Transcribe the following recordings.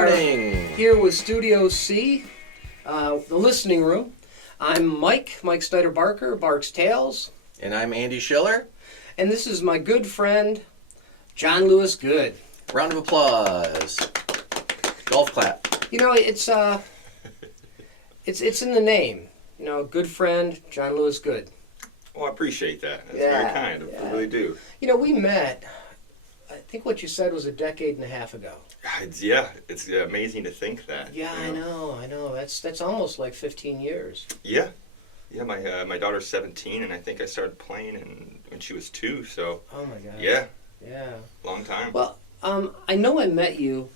morning. Here with Studio C, the listening room. I'm Mike Steiner Barker, Barks Tales. And I'm Andy Schiller. And this is my good friend, John Lewis Good. Round of applause. Golf clap. You know, it's in the name. You know, good friend, John Lewis Good. Well, I appreciate that. That's very kind. I really do. You know, we met, I think what you said was a decade and a half ago. It's amazing to think that. Yeah, you know? I know. That's almost like 15 years. Yeah. Yeah, my daughter's 17, and I think I started playing when she was 2, so... Oh, my God. Yeah. Yeah. Long time. Well, I know I met you,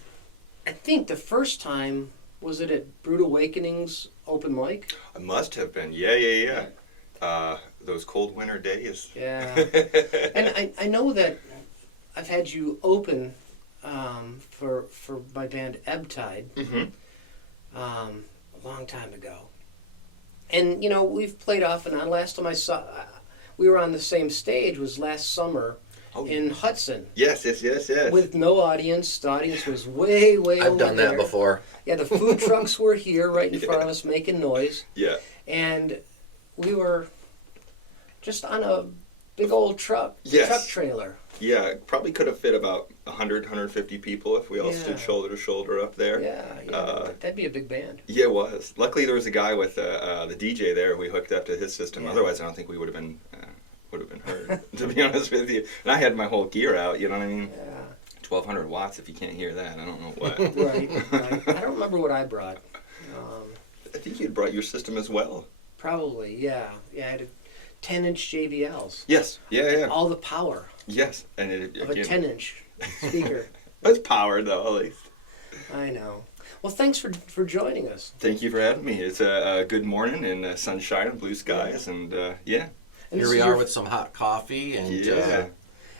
I think the first time, was it at Brute Awakening's open mic? I must have been. Yeah. Those cold winter days. Yeah. And I know that I've had you open for my band Ebbtide a long time ago. And, you know, we've played off and on. Last time I saw, we were on the same stage was last summer in Hudson. Yes. With no audience. The audience was way over there. I've done that before. Yeah, the food trucks were here right in front of us making noise. Yeah. And we were just on a big old truck trailer. Yeah, probably could have fit about 100, 150 people if we all stood shoulder to shoulder up there. Yeah, that'd be a big band. Yeah, it was. Luckily, there was a guy with the DJ there. We hooked up to his system. Yeah. Otherwise, I don't think we would have been heard. To be honest with you, and I had my whole gear out. You know what I mean? Yeah. 1,200 watts. If you can't hear that, I don't know what. Right. I don't remember what I brought. I think you brought your system as well. Probably, yeah. Yeah, I had 10-inch JBLs. Yes. Yeah. All the power. Yes, and of a 10-inch speaker. It's power, though, at least. I know. Well, thanks for joining us. Thank you for having me. It's a good morning and sunshine and blue skies, and yeah. And here we are with some hot coffee, and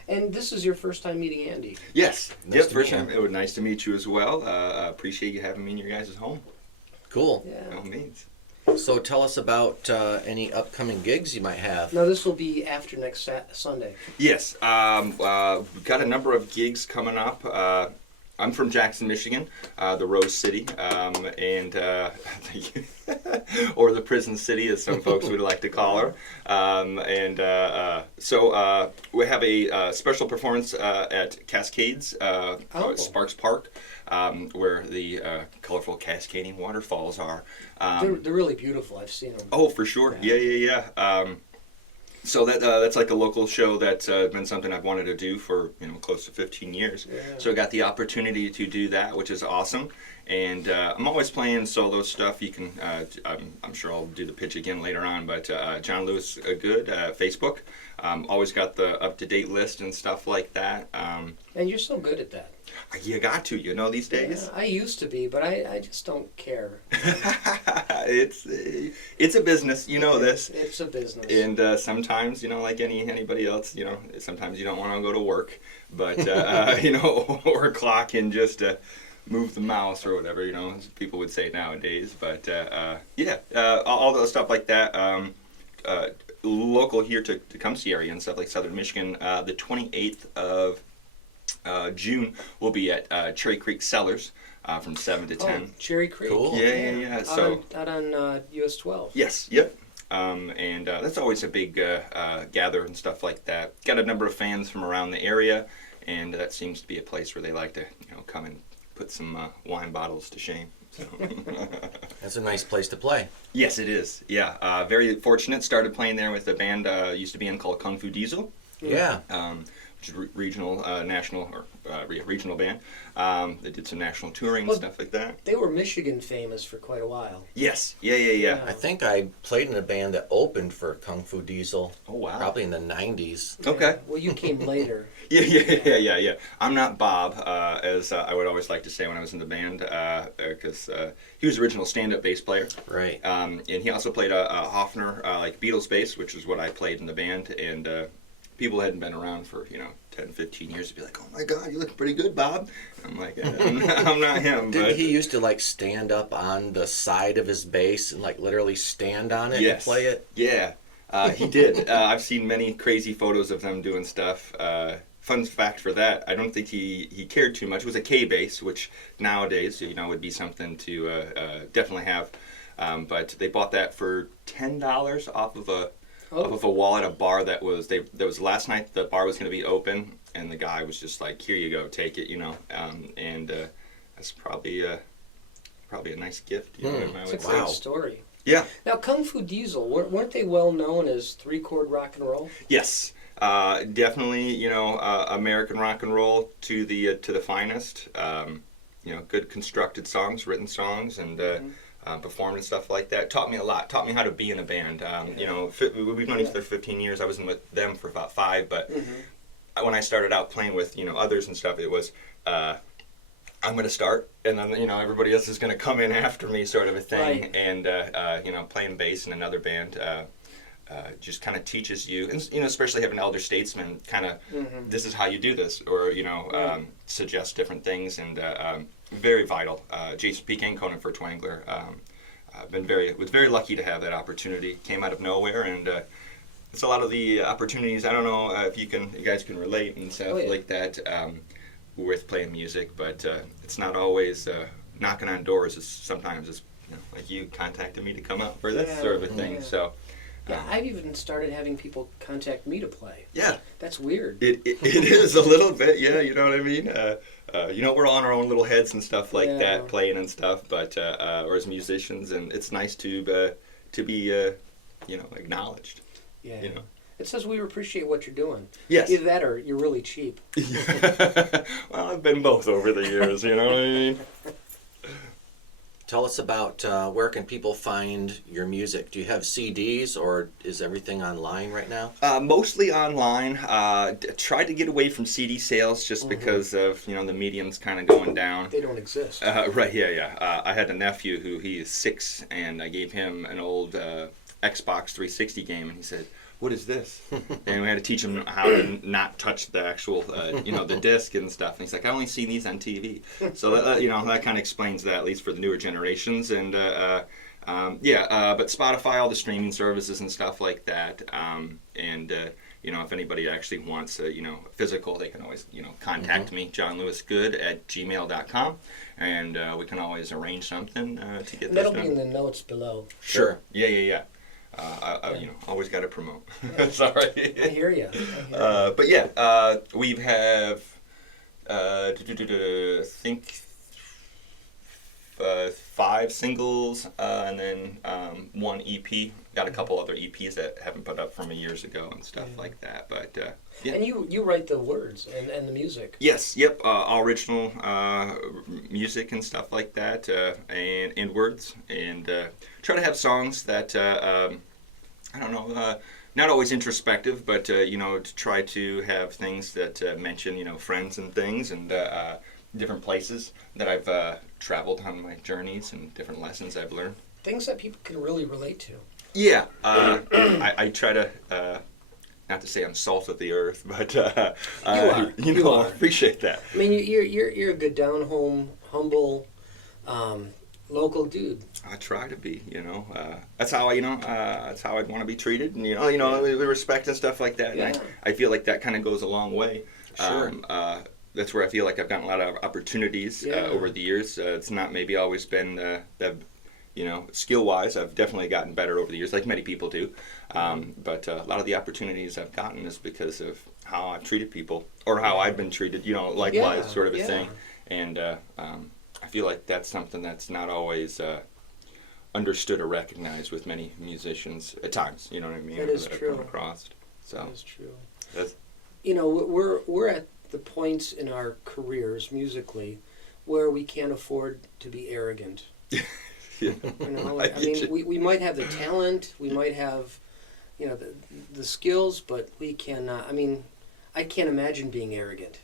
and this is your first time meeting Andy. Yes. Yes, first time. It was nice to meet you as well. Appreciate you having me in your guys' home. Cool. Yeah. By all means. So tell us about any upcoming gigs you might have. No, this will be after next Sunday. Yes. We've got a number of gigs coming up. I'm from Jackson, Michigan, the Rose City, and or the Prison City, as some folks would like to call her. So we have a special performance at Cascades, Sparks Park, where the colorful cascading waterfalls are. They're really beautiful. I've seen them. Oh, for sure. Yeah. So that's like a local show that's been something I've wanted to do for close to 15 years. Yeah. So I got the opportunity to do that, which is awesome. And I'm always playing solo stuff. You can, I'm sure I'll do the pitch again later on, but John Lewis Good, Facebook. Always got the up-to-date list and stuff like that. And you're so good at that. You got to, these days. Yeah, I used to be, but I just don't care. It's a business, this. It's a business. And sometimes, like anybody else, sometimes you don't want to go to work, but or clock and just move the mouse or whatever, as people would say nowadays. But all the stuff like that. Local here to Tecumseh area and stuff like Southern Michigan. The 28th of June we'll be at Cherry Creek Cellars from 7 to 10. Cherry Creek. Cool. Yeah. So out on US 12. Yes. Yep. And that's always a big gather and stuff like that. Got a number of fans from around the area, and that seems to be a place where they like to come and put some wine bottles to shame. So. That's a nice place to play. Yes, it is. Yeah. Very fortunate. Started playing there with a band used to be in called Kung Fu Diesel. Yeah. Which is regional, national, or regional band. They did some national touring and stuff like that. They were Michigan famous for quite a while. Yes. Yeah. I think I played in a band that opened for Kung Fu Diesel. Oh, wow. Probably in the 90s. Yeah. Okay. Well, you came later. Yeah. I'm not Bob, as I would always like to say when I was in the band, because he was the original stand-up bass player. Right. And he also played a Hofner, like Beatles bass, which is what I played in the band, and people hadn't been around for 10, 15 years to be like, oh my God, you look pretty good, Bob. I'm like, I'm not him. Didn't he used to stand up on the side of his bass and literally stand on it and play it? Yeah, he did. I've seen many crazy photos of them doing stuff. fun fact for that, I don't think he cared too much. It was a K bass, which nowadays, would be something to definitely have. But they bought that for $10 off of a wall at a bar that was last night. The bar was going to be open, and the guy was just like, "Here you go, take it," and that's probably a nice gift. I It's would a say. great story. Yeah. Now, Kung Fu Diesel, weren't they well known as 3-chord rock and roll? Yes. Definitely, American rock and roll to the finest. Good constructed songs, written songs, and performed and stuff like that. Taught me a lot. Taught me how to be in a band. We've known each other 15 years. I was in with them for about 5, but when I started out playing with others and stuff, it was I'm going to start, and then everybody else is going to come in after me, sort of a thing. Right. And playing bass in another band. Just kind of teaches you, and especially having elder statesmen, kind of this is how you do this, or suggest different things, and very vital. Jason Peak and Conan for Twangler. Was very lucky to have that opportunity. Came out of nowhere, and it's a lot of the opportunities. I don't know if you guys can relate and stuff like that with playing music, but it's not always knocking on doors. Sometimes it's like you contacted me to come out for this sort of a thing. So. Yeah, I've even started having people contact me to play. Yeah. That's weird. It is a little bit, yeah, you know what I mean? We're all in our own little heads and stuff like that, playing and stuff, but, or as musicians, and it's nice to be, acknowledged. Yeah. You know? It says we appreciate what you're doing. Yes. Either that or you're really cheap. Well, I've been both over the years, you know what I mean? Tell us about where can people find your music? Do you have CDs, or is everything online right now? Mostly online. Tried to get away from CD sales just because of the medium's kind of going down. They don't exist. Right. Yeah. I had a nephew who he is 6, and I gave him an old Xbox 360 game, and he said, "What is this?" And we had to teach him how to not touch the actual, the disc and stuff. And he's like, "I only seen these on TV." So that kind of explains that, at least for the newer generations. And but Spotify, all the streaming services and stuff like that. If anybody actually wants physical, they can always contact me, johnlewisgood@gmail.com, and we can always arrange something to get And this that'll done. be in the notes below. Sure. Yeah. Always got to promote. Sorry. I hear you. But yeah, we have, I think, 5 singles, and then 1 EP. Got a couple other EPs that haven't put up from years ago and stuff like that. But yeah. And you write the words and the music. Yes. Yep. All original music and stuff like that, and words, and try to have songs that I don't know. Not always introspective, but to try to have things that mention friends and things, and different places that I've traveled on my journeys, and different lessons I've learned. Things that people can really relate to. Yeah, I try to not to say I'm salt of the earth, but You are. I appreciate that. I mean, you're a good down home, humble, local dude. I try to be, that's how that's how I'd want to be treated, and with respect and stuff like that. Yeah. And I feel like that kind of goes a long way. Sure. That's where I feel like I've gotten a lot of opportunities over the years. It's not maybe always been the skill-wise, I've definitely gotten better over the years, like many people do. But a lot of the opportunities I've gotten is because of how I've treated people, or how I've been treated, likewise, sort of a thing. And I feel like that's something that's not always understood or recognized with many musicians at times. You know what I mean? That is I've true. come across. So That is true. that's, We're at the points in our careers musically where we can't afford to be arrogant. yeah. I mean, we might have the talent, we might have, the skills, but we cannot. I mean, I can't imagine being arrogant.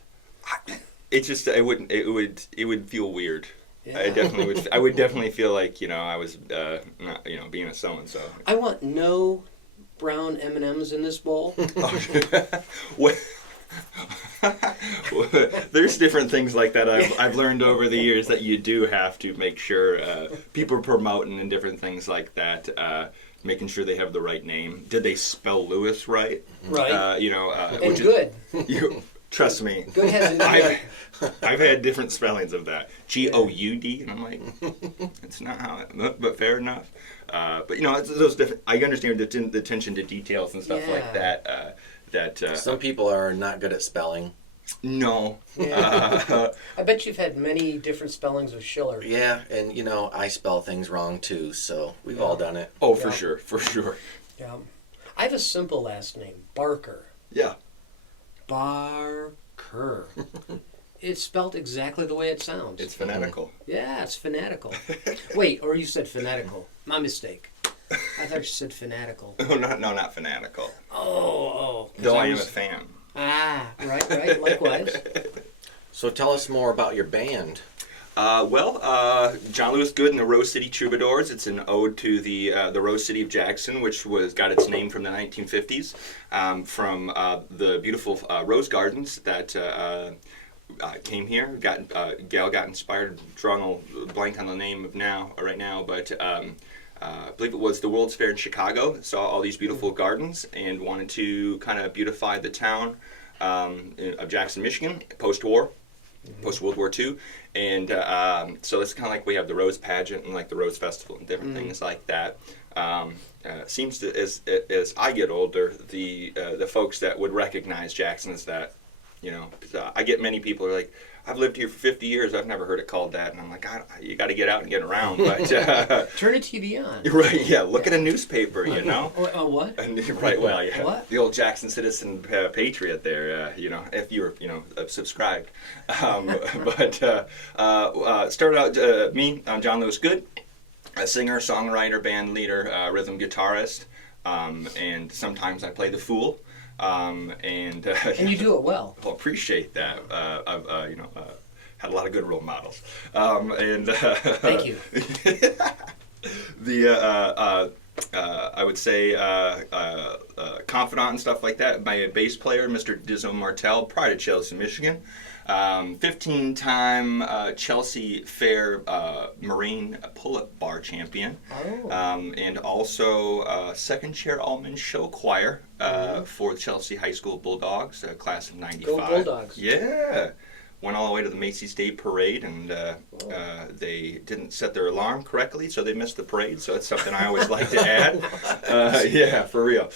It just it would feel weird. Yeah. I would definitely feel like I was not being a so and so. I want no brown M&Ms in this bowl. Well, there's different things like that I've learned over the years that you do have to make sure people are promoting and different things like that, making sure they have the right name. Did they spell Lewis right? Right. And good. Trust me. Good has I've had different spellings of that. Goud, and I'm like, it's not how it, but fair enough. But you know, it's those different. I understand the attention to details and stuff like that. Some people are not good at spelling. No. Yeah. I bet you've had many different spellings of Schiller. Yeah, and you know, I spell things wrong too, so we've all done it. Oh, for sure, for sure. Yeah. I have a simple last name, Barker. Yeah. Barker. It's spelled exactly the way it sounds. It's phonetical. Yeah, it's fanatical. Wait, or you said phonetical. My mistake. I thought you said fanatical. Oh, not fanatical. Oh. Though I am a fan. Ah, right, likewise. So tell us more about your band. John Lewis Good and the Rose City Troubadours. It's an ode to the Rose City of Jackson, which got its name from the 1950s, from the beautiful rose gardens that came here. Gail got inspired, drawing a blank on the name of right now, but I believe it was the World's Fair in Chicago. Saw all these beautiful gardens and wanted to kind of beautify the town of Jackson, Michigan, post-war. Post-World War II, and so it's kind of like we have the Rose Pageant and like the Rose Festival and different things like that. Seems to as I get older, the folks that would recognize Jackson as that, you know, I get many people who are like, I've lived here for 50 years, I've never heard it called that, and I'm like, you got to get out and get around. But turn the TV on. Right? Yeah, look at a newspaper, you know. What? Right. Well, yeah. What? The old Jackson Citizen Patriot there. You know, if you're subscribed. But started out me. I'm John Lewis Good, a singer, songwriter, band leader, rhythm guitarist, and sometimes I play the fool. And you do it well. Well, appreciate that. I've had a lot of good role models. Thank you. I would say confidant and stuff like that. My bass player, Mr. Dizzo Martell, prior to Chelsea, Michigan. 15-time Chelsea Fair Marine pull-up bar champion. Oh. And also second chair all-men show choir for the Chelsea High School Bulldogs, class of 95. Go Bulldogs. Yeah. Went all the way to the Macy's Day Parade, and they didn't set their alarm correctly, so they missed the parade. So it's something I always like to add. Yeah, for real.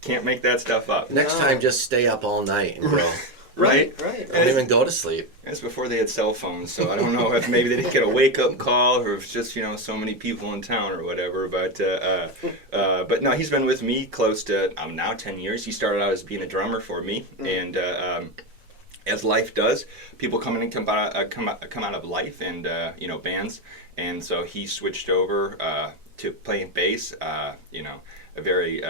Can't make that stuff up. Next time, just stay up all night and go. Right? Don't even go to sleep. That's before they had cell phones, so I don't know if maybe they didn't get a wake-up call or if it's just, so many people in town or whatever. But no, he's been with me close to, now 10 years. He started out as being a drummer for me, and as life does, people come in and come out of life and, bands. And so he switched over to playing bass, a very,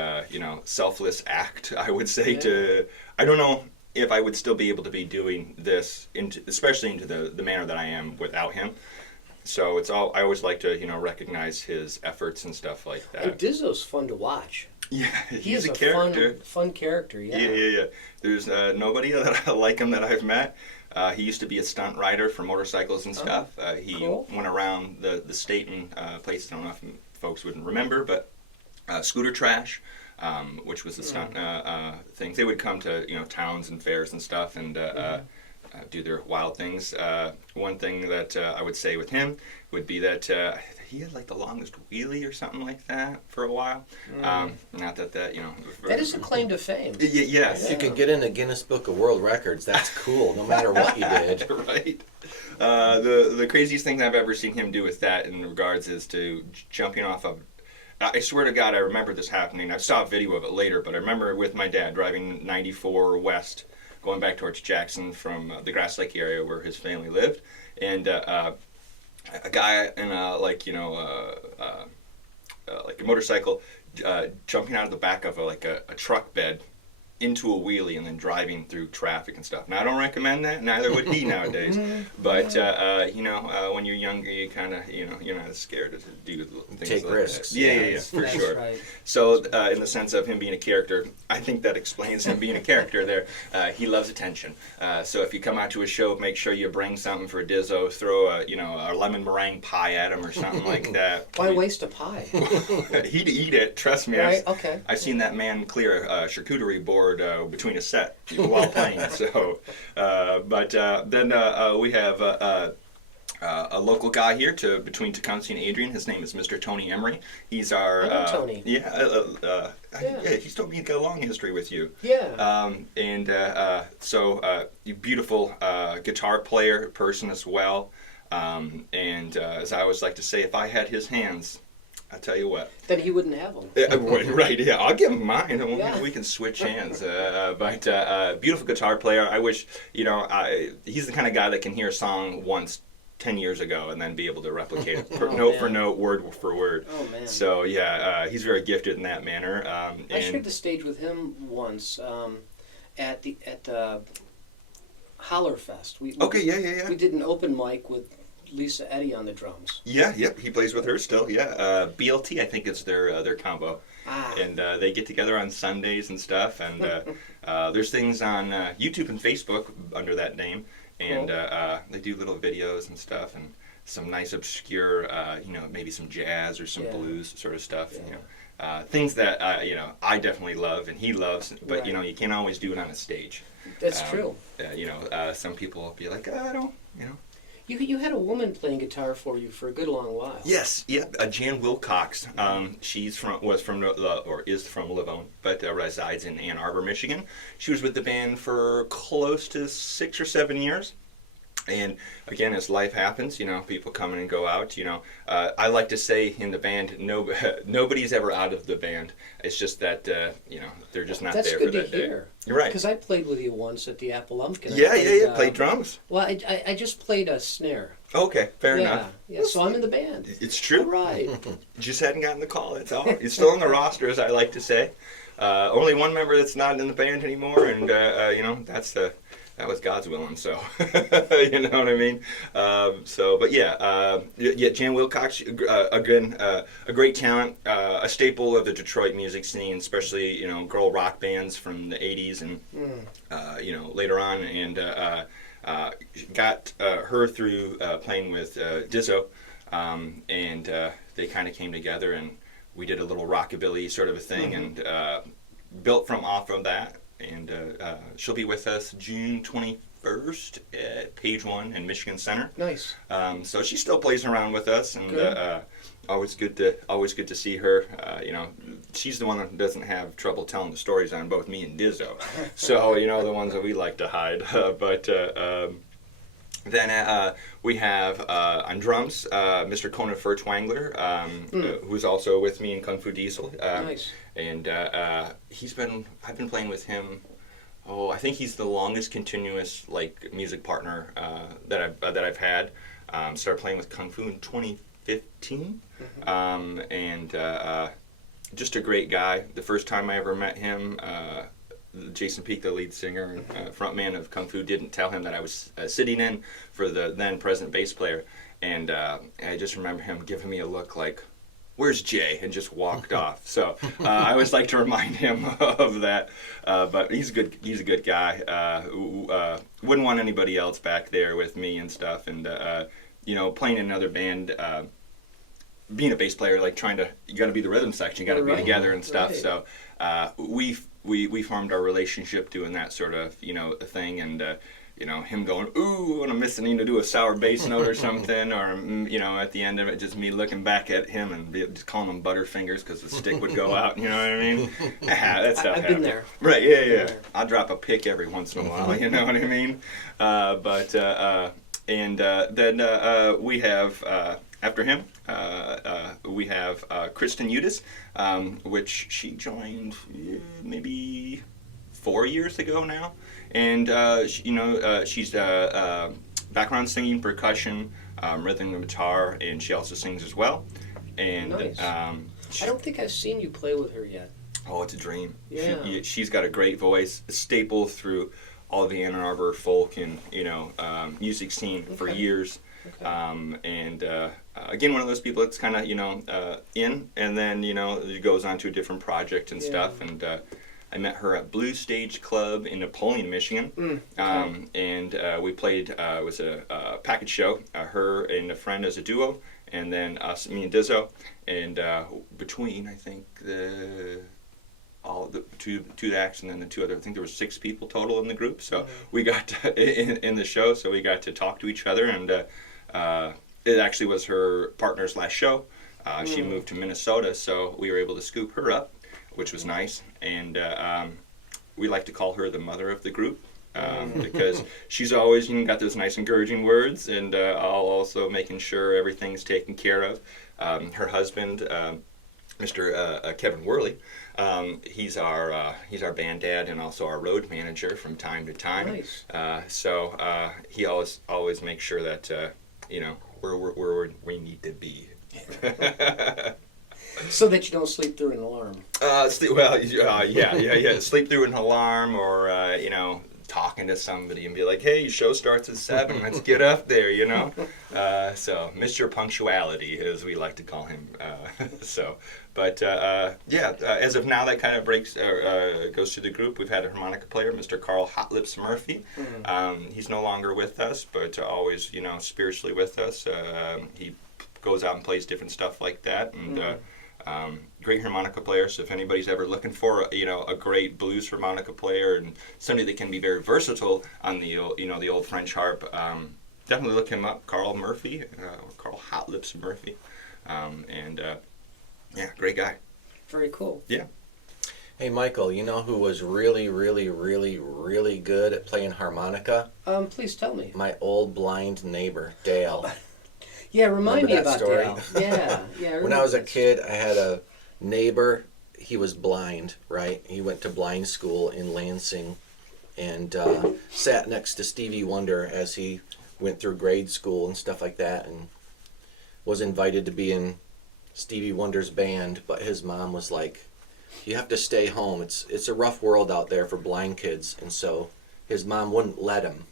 selfless act, I would say, I don't know if I would still be able to be doing this, especially into the manner that I am without him. So I always like to, recognize his efforts and stuff like that. And Dizzo's fun to watch. Yeah, he's a character. Fun character, yeah. Yeah. There's nobody that I like him that I've met. He used to be a stunt rider for motorcycles and stuff. He went around the state and places, I don't know if folks wouldn't remember, but Scooter Trash, which was the stunt things. They would come to towns and fairs and stuff and do their wild things. One thing that I would say with him would be that he had like the longest wheelie or something like that for a while. Not that that is a claim to fame. Yes, if you can get in the Guinness Book of World Records, that's cool. No matter what you did. Right. The craziest thing I've ever seen him do with that in regards is to jumping off of. I swear to God, I remember this happening. I saw a video of it later, but I remember with my dad driving 94 west, going back towards Jackson from the Grass Lake area where his family lived, and a guy in like a motorcycle jumping out of the back of a truck bed into a wheelie and then driving through traffic and stuff. Now, I don't recommend that. Neither would he nowadays. But, when you're younger, you kind of, you're not as scared to do things Take like risks. that. Yeah, for sure. Right. So, in the sense of him being a character, I think that explains him being a character there. He loves attention. So if you come out to a show, make sure you bring something for Dizzo. Throw a lemon meringue pie at him or something like that. Why waste a pie? He'd eat it. Trust me. Right, okay. I've seen that man clear a charcuterie board keyboard between a set while playing. So, but then we have a local guy here between Tecumseh and Adrian. His name is Mr. Tony Emery. He's our I know Tony. Yeah. He's told me he's got a long history with you. Yeah. So you beautiful guitar player person as well. And as I always like to say, if I had his hands, I tell you what. Then he wouldn't have them. Right, yeah. I'll give him mine, and Yeah. we can switch hands. But beautiful guitar player. I wish, he's the kind of guy that can hear a song once 10 years ago and then be able to replicate it note for note, word for word. Oh, man. So, yeah, he's very gifted in that manner. I shared the stage with him once at the Hollerfest. We did an open mic with Lisa Eddy on the drums. Yeah, yep. He plays with her still. Yeah, BLT I think is their combo, and they get together on Sundays and stuff. And there's things on YouTube and Facebook under that name, and they do little videos and stuff, and some nice obscure, maybe some jazz or some blues sort of stuff. Yeah. Things that I definitely love and he loves, but you can't always do it on a stage. That's true. Some people will be like, I don't. You had a woman playing guitar for you for a good long while. Yes, Jan Wilcox. She's from is from Livonia, but resides in Ann Arbor, Michigan. She was with the band for close to 6 or 7 years. And again, as life happens, people come in and go out. I like to say in the band, nobody's ever out of the band. It's just that they're just not That's there good for that to day. hear. You're right. Because I played with you once at the Apple Lumpkin. Played drums. Well, I just played a snare. Okay, fair enough. Yeah, so I'm in the band. It's true. All right. Just hadn't gotten the call. It's all. It's still on the roster, as I like to say. Only one member that's not in the band anymore, and that was God's willing. So you know what I mean. Jan Wilcox, again, a great talent, a staple of the Detroit music scene, especially girl rock bands from the '80s and later on, and got her through playing with Dizzo, and they kind of came together and we did a little rockabilly sort of a thing, and built off of that. And she'll be with us June 21st at Page One in Michigan Center. Nice. So she still plays around with us, and always good to see her. She's the one that doesn't have trouble telling the stories on both me and Dizzo. So the ones that we like to hide. Then we have on drums Mr. Conan Furtwängler, who's also with me in Kung Fu Diesel. Nice. And I've been playing with him. Oh, I think he's the longest continuous music partner that I've had. Started playing with Kung Fu in 2015, and just a great guy. The first time I ever met him, Jason Peak, the lead singer and frontman of Kung Fu, didn't tell him that I was sitting in for the then present bass player, and I just remember him giving me a look like, "Where's Jay?" and just walked off. So I always like to remind him of that. But he's a good guy. Wouldn't want anybody else back there with me and stuff. And playing in another band, being a bass player, you got to be the rhythm section, you got to be together and stuff. Right. So we formed our relationship doing that sort of a thing, and him going, "Ooh, I'm missing to do a sour bass note or something," or at the end of it, just me looking back at him and just calling him Butterfingers because the stick would go out. You know what I mean? That stuff I've been there. Right? Yeah. I'll drop a pick every once in a while. You know what I mean? Then we have after him, we have Kristen Udis, which she joined maybe 4 years ago now. And she's background singing, percussion, rhythm and guitar, and she also sings as well. And nice. I don't think I've seen you play with her yet. Oh, it's a dream. Yeah. She's got a great voice, a staple through all the Ann Arbor folk and music scene for years. Okay. Again, one of those people that's kind of in, and then it goes on to a different project and stuff. And I met her at Blue Stage Club in Napoleon, Michigan, and we played. It was a package show. Her and a friend as a duo, and then me and Dizzo. And between, I think, all all the two acts and then the two other. I think there were 6 people total in the group. So we got in the show. So we got to talk to each other, and it actually was her partner's last show. She moved to Minnesota, so we were able to scoop her up, which was nice. And we like to call her the mother of the group. Because she's always got those nice encouraging words, and I'll also making sure everything's taken care of. Her husband, Mr. Kevin Worley, he's our band dad and also our road manager from time to time. Nice. So he always makes sure that we're where we need to be. So that you don't sleep through an alarm. Sleep through an alarm, or talking to somebody and be like, hey, your show starts at 7, let's get up there, So Mr. Punctuality, as we like to call him. As of now, that kind of goes to the group. We've had a harmonica player, Mr. Carl Hot Lips Murphy. He's no longer with us, but always, spiritually with us. He goes out and plays different stuff like that, and great harmonica player. So if anybody's ever looking for a great blues harmonica player and somebody that can be very versatile on the old French harp, definitely look him up, Carl Murphy, or Carl Hot Lips Murphy, great guy. Very cool. Yeah. Hey, Michael, you know who was really, really, really, really good at playing harmonica? Please tell me. My old blind neighbor, Dale. Yeah, remind me Remember that about story? Dale. Yeah. When I was a kid, I had a neighbor. He was blind, right? He went to blind school in Lansing and sat next to Stevie Wonder as he went through grade school and stuff like that, and was invited to be in Stevie Wonder's band, but his mom was like, you have to stay home. It's a rough world out there for blind kids, and so his mom wouldn't let him.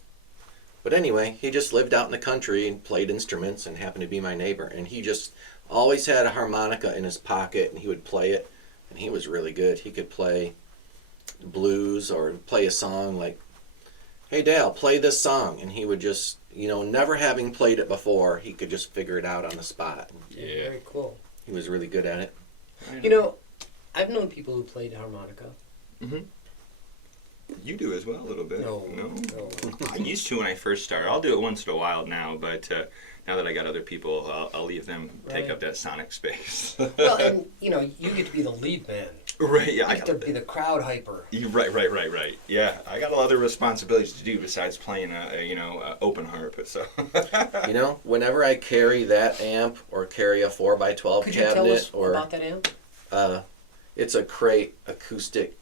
But anyway, he just lived out in the country and played instruments and happened to be my neighbor. And he just always had a harmonica in his pocket, and he would play it. And he was really good. He could play blues or play a song like, hey, Dale, play this song. And he would just, never having played it before, he could just figure it out on the spot. Yeah. Very cool. He was really good at it. I've known people who played harmonica. Mm-hmm. You do as well, a little bit. No. I used to when I first started. I'll do it once in a while now, but now that I got other people, I'll leave them take up that sonic space. Well, and you get to be the lead man. Right. Yeah. You get to be the crowd hyper. Right. Yeah, I got other responsibilities to do besides playing a open harp. So. Whenever I carry that amp or carry a 4x12 Could cabinet, you tell us or about that amp? It's a crate acoustic.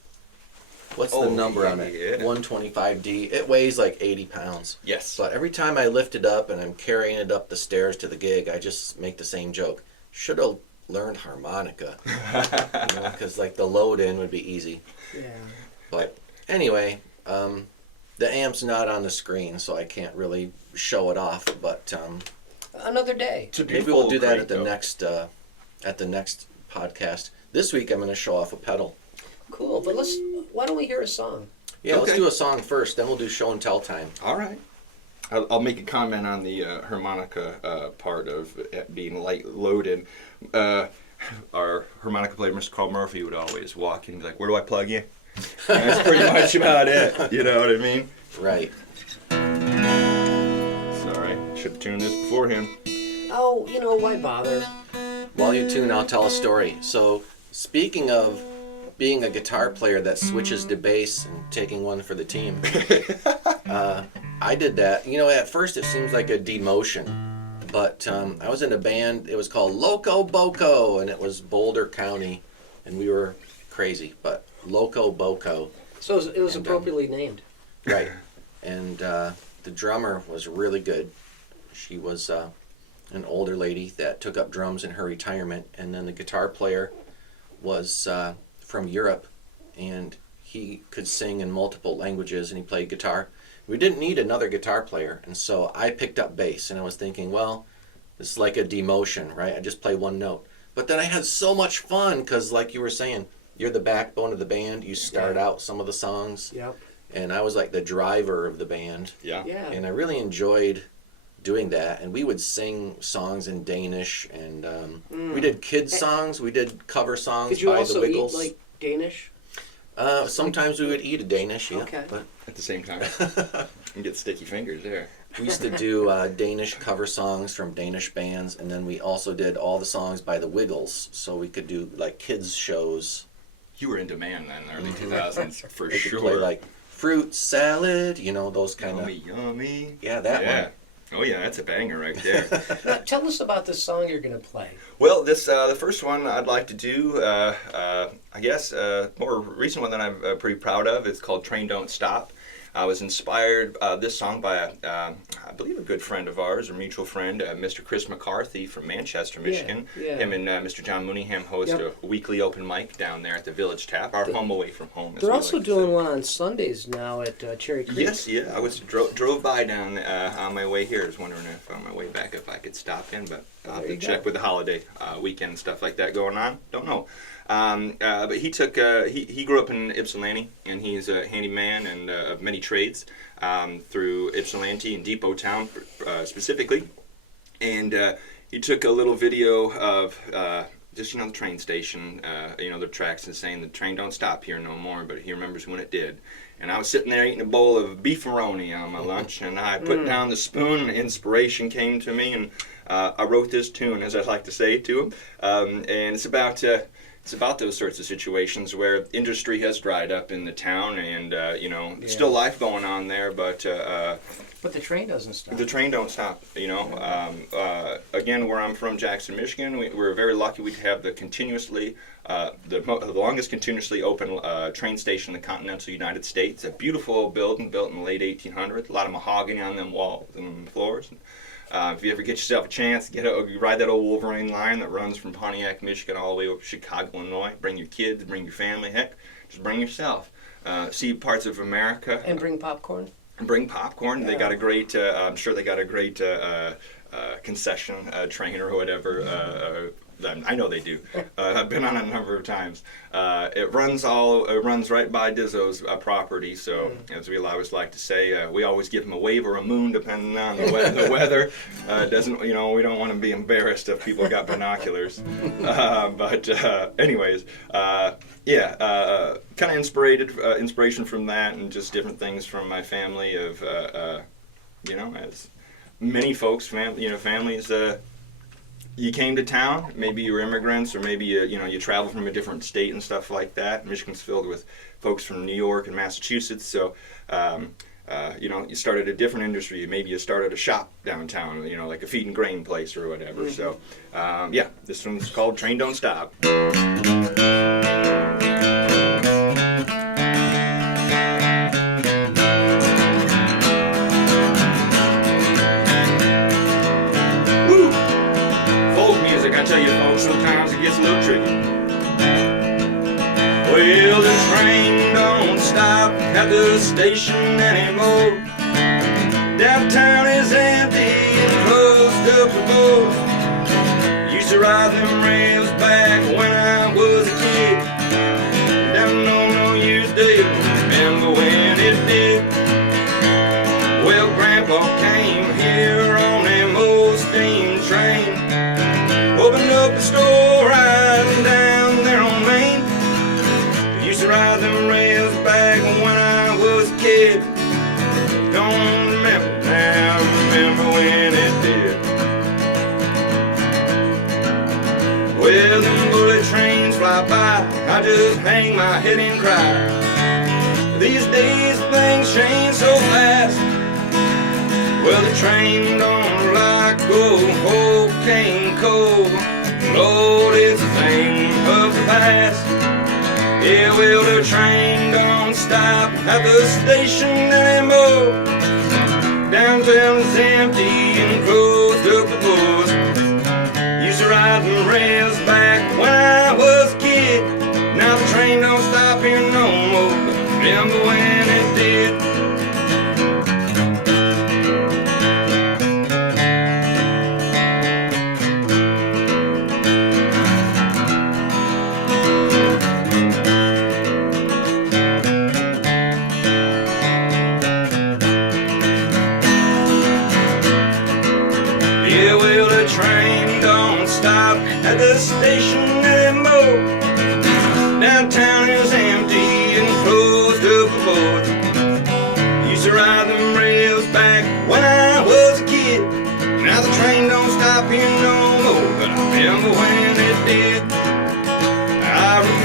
What's the number on it? Yeah. 125D. It weighs like 80 pounds. Yes. But every time I lift it up and I'm carrying it up the stairs to the gig, I just make the same joke. Should have learned harmonica. Because the load in would be easy. Yeah. But anyway, the amp's not on the screen, so I can't really show it off. But Another day. maybe we'll do that at the next podcast. This week I'm going to show off a pedal. Cool, but why don't we hear a song? Yeah, Okay. Let's do a song first, then we'll do show and tell time. All right. I'll make a comment on the harmonica part of it being light loaded. Our harmonica player, Mr. Carl Murphy, would always walk in and be like, where do I plug in? And that's pretty much about it. You know what I mean? Right. Sorry. Should have tuned this beforehand. Oh, why bother? While you tune, I'll tell a story. So, speaking of being a guitar player that switches to bass and taking one for the team, I did that. At first it seems like a demotion, but I was in a band. It was called Loco Boco, and it was Boulder County, and we were crazy, but Loco Boco. So it was appropriately named. Right. And the drummer was really good. She was an older lady that took up drums in her retirement, and then the guitar player was from Europe, and he could sing in multiple languages, and he played guitar. We didn't need another guitar player, and so I picked up bass, and I was thinking, well, this is like a demotion, right? I just play one note. But then I had so much fun, because like you were saying, you're the backbone of the band. You start out some of the songs, Yep. and I was like the driver of the band. Yeah. And I really enjoyed doing that, and we would sing songs in Danish, and we did kids songs, we did cover songs Did you by the also Wiggles. eat Danish? Sometimes we would eat a Danish, yeah. Okay. But At the same time, you get sticky fingers there. we used to do Danish cover songs from Danish bands, and then we also did all the songs by the Wiggles, so we could do like kids shows. You were in demand then, in the early 2000s, for We could sure. play like fruit salad, those kind of. Yummy, yummy. Yeah, that yeah. one. Oh yeah, that's a banger right there. Now, tell us about the song you're going to play. Well, this the first one I'd like to do, I guess, more recent one that I'm pretty proud of. It's called "Train Don't Stop." I was inspired this song by I believe a good friend of ours, a mutual friend, Mr. Chris McCarthy from Manchester, Michigan. Yeah. Him and Mr. John Mooneyham host a weekly open mic down there at the Village Tap, our home away from home. They're also doing one on Sundays now at Cherry Creek. Yes, yeah. I was drove by down on my way here. I was wondering if on my way back if I could stop in, but I'll have to check with the holiday weekend and stuff like that going on. Don't know. But he took he grew up in Ypsilanti, and he's a handyman and of many trades through Ypsilanti and Depot Town specifically. And he took a little video of just the train station, the tracks, and saying the train don't stop here no more, but he remembers when it did. And I was sitting there eating a bowl of beefaroni on my lunch, and I put down the spoon, and inspiration came to me, and I wrote this tune, as I like to say to him. And it's about those sorts of situations where industry has dried up in the town, and still life going on there, but the train doesn't stop. the train don't stop. Again, where I'm from, Jackson, Michigan, we're very lucky we have the longest continuously open train station in the continental United States. A beautiful building built in the late 1800s. A lot of mahogany on them walls and floors. If you ever get yourself a chance, ride that old Wolverine line that runs from Pontiac, Michigan, all the way over to Chicago, Illinois. Bring your kids, bring your family, heck, just bring yourself. See parts of America. And bring popcorn. Bring popcorn. Yeah. They got a great. I'm sure they got a great concession train or whatever. I know they do. I've been on it a number of times. It runs right by Dizzo's property. So as we always like to say, we always give him a wave or a moon depending on the weather. We don't want to be embarrassed if people got binoculars. Anyways, kind of inspiration from that, and just different things from my family of, as many folks, families. You came to town, maybe you were immigrants, or maybe you traveled from a different state and stuff like that. Michigan's filled with folks from New York and Massachusetts, so you started a different industry. Maybe you started a shop downtown, like a feed and grain place or whatever. So this one's called Train Don't Stop. I tell you folks, sometimes it gets a little tricky. Well, the train don't stop at the station anymore. Downtown is empty and closed up the doors. Used to ride them rails back when I was a kid. Down on no use day, remember when it did. Well, Grandpa came here on them old steam train. Opened up a store right down there on Main. Used to ride them rails back when I was a kid. Don't remember now, remember when it did. Well, them bullet trains fly by, I just hang my head and cry. These days things change so fast. Well, the train don't like cocaine cold. Lord, it's a thing of the past. Yeah, well, the train don't stop at the station anymore. Downtown is empty and closed up the doors. Used to ride them rails back when I was a kid. Now the train don't stop here no more. Remember when it did.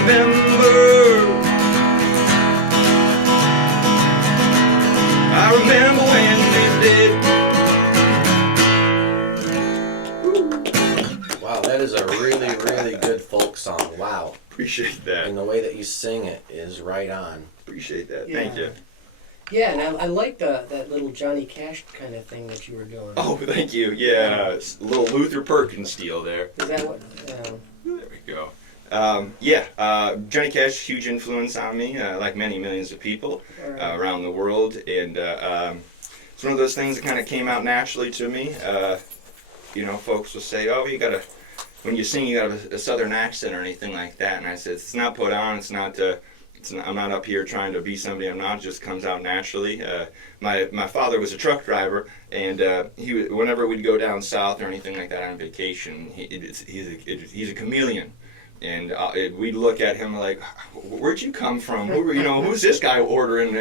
remember when they did. Wow, that is a really, really good folk song. Wow. Appreciate that. And the way that you sing it is right on. Appreciate that. Yeah. Thank you. Yeah, and I like that little Johnny Cash kind of thing that you were doing. Oh, thank you. Yeah, it's a little Luther Perkins steel there. Is that what? There we go. Johnny Cash, huge influence on me, like many millions of people around the world, and it's one of those things that kind of came out naturally to me. Folks will say, "Oh, when you sing, you got a southern accent or anything like that," and I said, "It's not put on. It's not. I'm not up here trying to be somebody I'm not. It just comes out naturally." My father was a truck driver, and whenever we'd go down south or anything like that on vacation, he's a chameleon. And we'd look at him like, "Where'd you come from? Who's this guy ordering,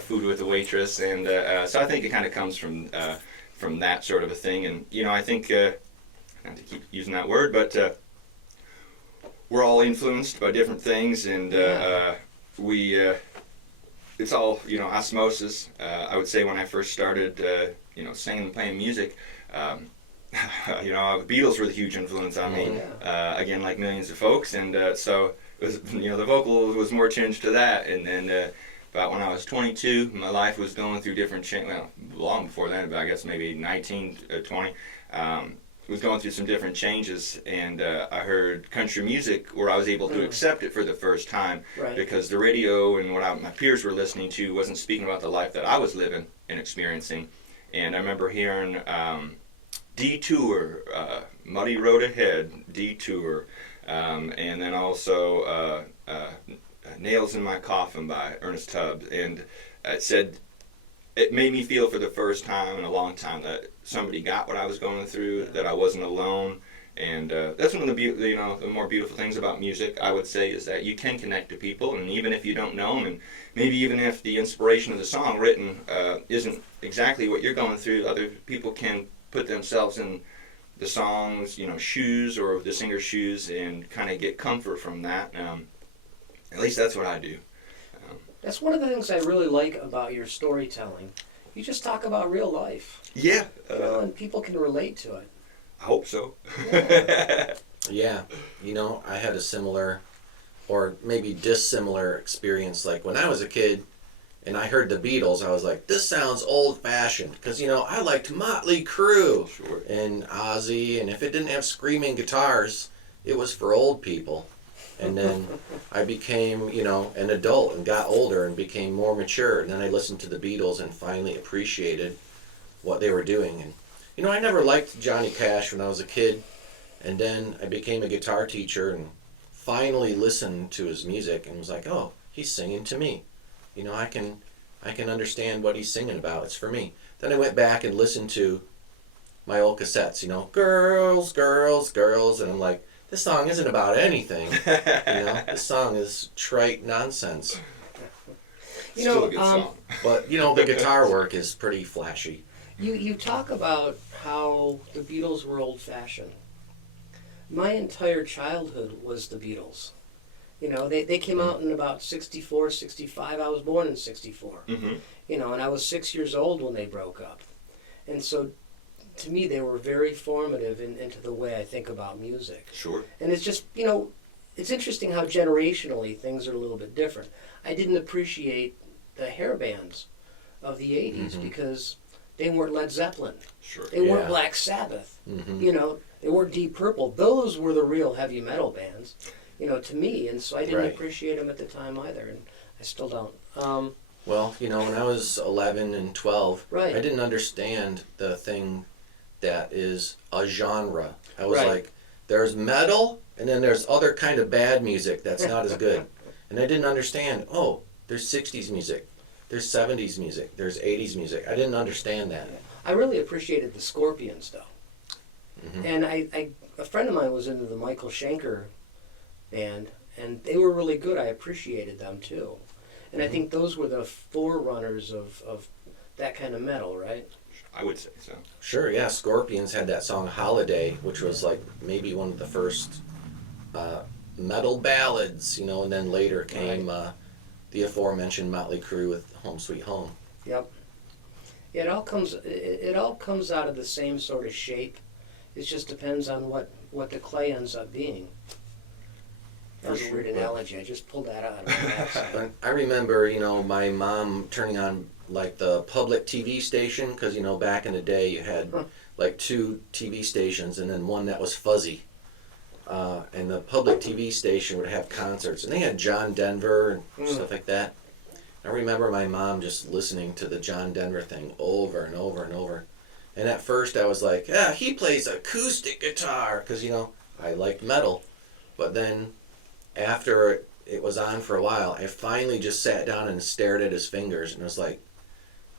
food with the waitress?" And so I think it kind of comes from that sort of a thing. And I think not to keep using that word, but we're all influenced by different things, and it's all osmosis. I would say when I first started, singing and playing music. The Beatles were the huge influence on me, again, like millions of folks, and so it was, the vocal was more tinged to that, and then about when I was 22, my life was going through different changes, well, long before then, but I guess maybe 19, 20, was going through some different changes, and I heard country music where I was able to accept it for the first time, because the radio and what my peers were listening to wasn't speaking about the life that I was living and experiencing, and I remember hearing Detour, Muddy Road Ahead, Detour, and then also Nails in My Coffin by Ernest Tubbs, and it made me feel for the first time in a long time that somebody got what I was going through, that I wasn't alone, and that's one of the more beautiful things about music, I would say, is that you can connect to people, and even if you don't know them, and maybe even if the inspiration of the song written isn't exactly what you're going through, other people can put themselves in the song's shoes or the singer's shoes and kind of get comfort from that. At least that's what I do. That's one of the things I really like about your storytelling. You just talk about real life. Yeah. And people can relate to it. I hope so. Yeah. I had a similar or maybe dissimilar experience. Like when I was a kid and I heard the Beatles, I was like, this sounds old-fashioned. Because, I liked Motley Crue and Ozzy. And if it didn't have screaming guitars, it was for old people. And then I became, an adult and got older and became more mature. And then I listened to the Beatles and finally appreciated what they were doing. And, I never liked Johnny Cash when I was a kid. And then I became a guitar teacher and finally listened to his music and was like, oh, he's singing to me. I can understand what he's singing about. It's for me. Then I went back and listened to my old cassettes, girls, girls, girls. And I'm like, this song isn't about anything. This song is trite nonsense. Still a good song. But, the guitar work is pretty flashy. You talk about how the Beatles were old-fashioned. My entire childhood was the Beatles. They came out in about 64, 65. I was born in 64. Mm-hmm. And I was 6 years old when they broke up. And so, to me, they were very formative into the way I think about music. Sure. And it's just, it's interesting how generationally things are a little bit different. I didn't appreciate the hair bands of the 80s because they weren't Led Zeppelin. Sure. They weren't Black Sabbath. They weren't Deep Purple. Those were the real heavy metal bands. To me, and so I didn't appreciate them at the time either, and I still don't. Well, when I was 11 and 12, I Right. didn't understand the thing that is a genre. I was like, there's metal, and then there's other kind of bad music that's not as good. And I didn't understand, there's 60s music, there's 70s music, there's 80s music. I didn't understand that. I really appreciated the Scorpions, though. And a friend of mine was into the Michael Schenker band, and they were really good. I appreciated them too, and I think those were the forerunners of that kind of metal, right? I would say so. Sure, yeah. Scorpions had that song Holiday, which was like maybe one of the first metal ballads, you know, and then later came the aforementioned Motley Crue with Home Sweet Home. Yep. It all comes out of the same sort of shape. It just depends on what the clay ends up being. That was a weird analogy. I just pulled that out of my accent. I remember, you know, my mom turning on like the public TV station, because, you know, back in the day you had like 2 TV stations and then one that was fuzzy. And the public TV station would have concerts, and they had John Denver and stuff like that. I remember my mom just listening to the John Denver thing over and over and over. And at first I was like, yeah, he plays acoustic guitar, because, you know, I liked metal. But then after it was on for a while, I finally just sat down and stared at his fingers and was like,